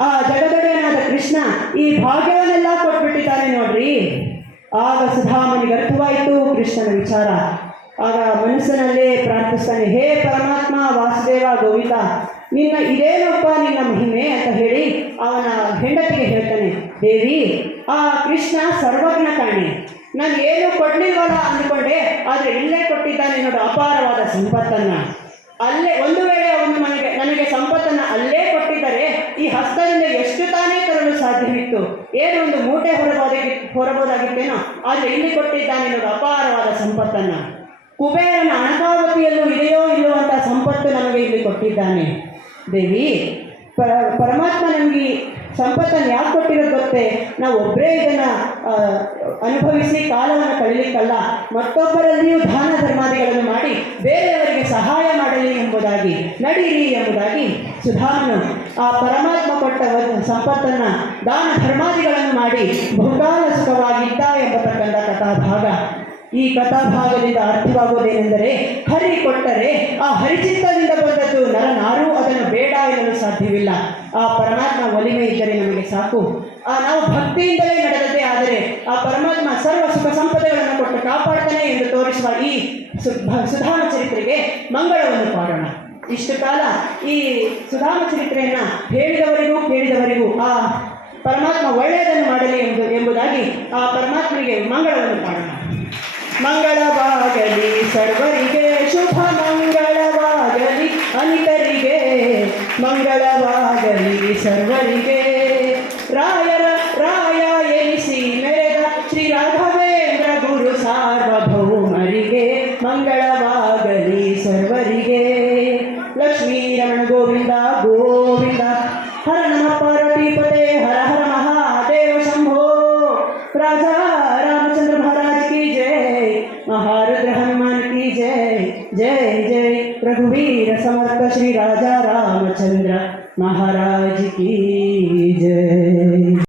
ಆ ಜಗದೊಡೆಯನಾದ ಕೃಷ್ಣ ಈ ಭಾಗ್ಯವನ್ನೆಲ್ಲ ಕೊಟ್ಬಿಟ್ಟಿದ್ದಾನೆ ನೋಡ್ರಿ. ಆಗ ಸುಧಾಮನಿಗೆ ಅರ್ಥವಾಯಿತು ಕೃಷ್ಣನ ವಿಚಾರ. ಆಗ ಮನಸ್ಸಿನಲ್ಲೇ ಪ್ರಾರ್ಥಿಸ್ತಾನೆ, ಹೇ ಪರಮಾತ್ಮ ವಾಸುದೇವ ಗೋವಿಂದ, ಇದೇನಪ್ಪ ನಿನ್ನ ಮಹಿಮೆ ಅಂತ ಹೇಳಿ ಅವನ ಹೆಂಡತಿಗೆ ಹೇಳ್ತಾನೆ, ದೇವಿ ಆ ಕೃಷ್ಣ ಸರ್ವಜ್ಞ ಕಾಣಿ, ನಾನು ಏನು ಕೊಡ್ಲಿಲ್ವಲ್ಲ ಅಂದ್ಕೊಂಡೆ, ಆದರೆ ಇಲ್ಲೇ ಕೊಟ್ಟಿದ್ದಾನೆ ನೋಡು ಅಪಾರವಾದ ಸಂಪತ್ತನ್ನು. ಅಲ್ಲೇ ಒಂದು ವೇಳೆ ಅವನು ನನಗೆ ಸಂಪತ್ತನ್ನು ಅಲ್ಲೇ ಕೊಟ್ಟಿದ್ದರೆ ಈ ಹಸ್ತದಿಂದ ಎಷ್ಟು ತಾನೇ ತರಲು ಸಾಧ್ಯವಿತ್ತು, ಏನೋ ಒಂದು ಮೂಟೆ ಹೊರಬೋದಾಗಿತ್ತೇನೋ, ಆದರೆ ಇಲ್ಲಿ ಕೊಟ್ಟಿದ್ದಾನೆ ನೋಡು ಅಪಾರವಾದ ಸಂಪತ್ತನ್ನು. ಕುಬೇರನ ಅಣಕಾವತಿಯಲ್ಲೂ ಇದೆಯೋ ಇಲ್ಲೋ ಅಂತ ಸಂಪತ್ತು ನಮಗೆ ಇಲ್ಲಿ ಕೊಟ್ಟಿದ್ದಾನೆ. ದೇವಿ ಪರಮಾತ್ಮ ನಮಗೆ ಸಂಪತ್ತನ್ನು ಯಾಕೆ ಕೊಟ್ಟಿರೋದು ಗೊತ್ತೇ? ನಾವು ಒಬ್ಬರೇ ಇದನ್ನು ಅನುಭವಿಸಿ ಕಾಲವನ್ನು ಕಳೀಲಿಕ್ಕಲ್ಲ, ಮತ್ತೊಬ್ಬರಲ್ಲಿಯೂ ದಾನ ಧರ್ಮಾದಿಗಳನ್ನು ಮಾಡಿ ಬೇರೆಯವರಿಗೆ ಸಹಾಯ ಮಾಡಲಿ ಎಂಬುದಾಗಿ, ನಡೀರಿ ಎಂಬುದಾಗಿ ಸುಧಾಮನು ಆ ಪರಮಾತ್ಮ ಕೊಟ್ಟ ಸಂಪತ್ತನ್ನು ದಾನ ಧರ್ಮಾದಿಗಳನ್ನು ಮಾಡಿ ಬಹುಕಾಲ ಸುಖವಾಗಿದ್ದ ಎಂಬತಕ್ಕಂಥ ಕಥಾಭಾಗ. ಈ ಕಥಾಭಾಗದಿಂದ ಅರ್ಥವಾಗುವುದೇನೆಂದರೆ, ಹರಿ ಕೊಟ್ಟರೆ ಆ ಹರಿಚಿತ್ತದಿಂದ ಬಂದದ್ದು ನರನಾರೂ ಅದನ್ನು ಬೇಡ ಎನ್ನಲು ಸಾಧ್ಯವಿಲ್ಲ. ಆ ಪರಮಾತ್ಮ ಒಲಿಮೆ ಇದ್ದರೆ ನಮಗೆ ಸಾಕು. ನಾವು ಭಕ್ತಿಯಿಂದಲೇ ನಡೆದದ್ದೇ ಆದರೆ ಆ ಪರಮಾತ್ಮ ಸರ್ವ ಸುಖ ಸಂಪದೆಗಳನ್ನು ಕೊಟ್ಟು ಕಾಪಾಡ್ತಾನೆ ಎಂದು ತೋರಿಸುವ ಈ ಸುಧಾಮ ಚರಿತ್ರೆಗೆ ಮಂಗಳವನ್ನು ಪಾಡೋಣ. ಇಷ್ಟು ಕಾಲ ಈ ಸುಧಾಮ ಚರಿತ್ರೆಯನ್ನು ಹೇಳಿದವರಿಗೂ ಕೇಳಿದವರಿಗೂ ಆ ಪರಮಾತ್ಮ ಒಳ್ಳೆಯದನ್ನು ಮಾಡಲಿ ಎಂಬುದಾಗಿ ಆ ಪರಮಾತ್ಮನಿಗೆ ಮಂಗಳವನ್ನು ಪಾಡೋಣ. ಮಂಗಳವಾಗಲಿ ಸರ್ವರಿಗೆ, ಶುಭ ಮಂಗಳವಾಗಲಿ. ಅನಿತರಿಗೆ ಮಂಗಳವಾಗಲಿ ಸರ್ವರಿಗೆ. ರಾಯ ಎನಿಸಿ ಮೆರೆದ ಶ್ರೀ ರಾಘವೇಂದ್ರ ಗುರು ಸಾರ್ವಭೌಮರಿಗೆ ಮಂಗಳವಾಗಲಿ ಸರ್ವರಿಗೆ. ಲಕ್ಷ್ಮೀ ರಮಣ ಗೋವಿಂದ ಗೋವಿಂದ. ಹರ ನಮಃ ಪಾರ್ವತೀಪತೆ ಹರ ಹರ ಮಹಾದೇವ ಶಂಭೋ. राजा रामचंद्र महाराज की जय, महारुद्र हनुमान की जय. जय जय रघुवीर समर्थ श्री राजा रामचंद्र महाराज की जय.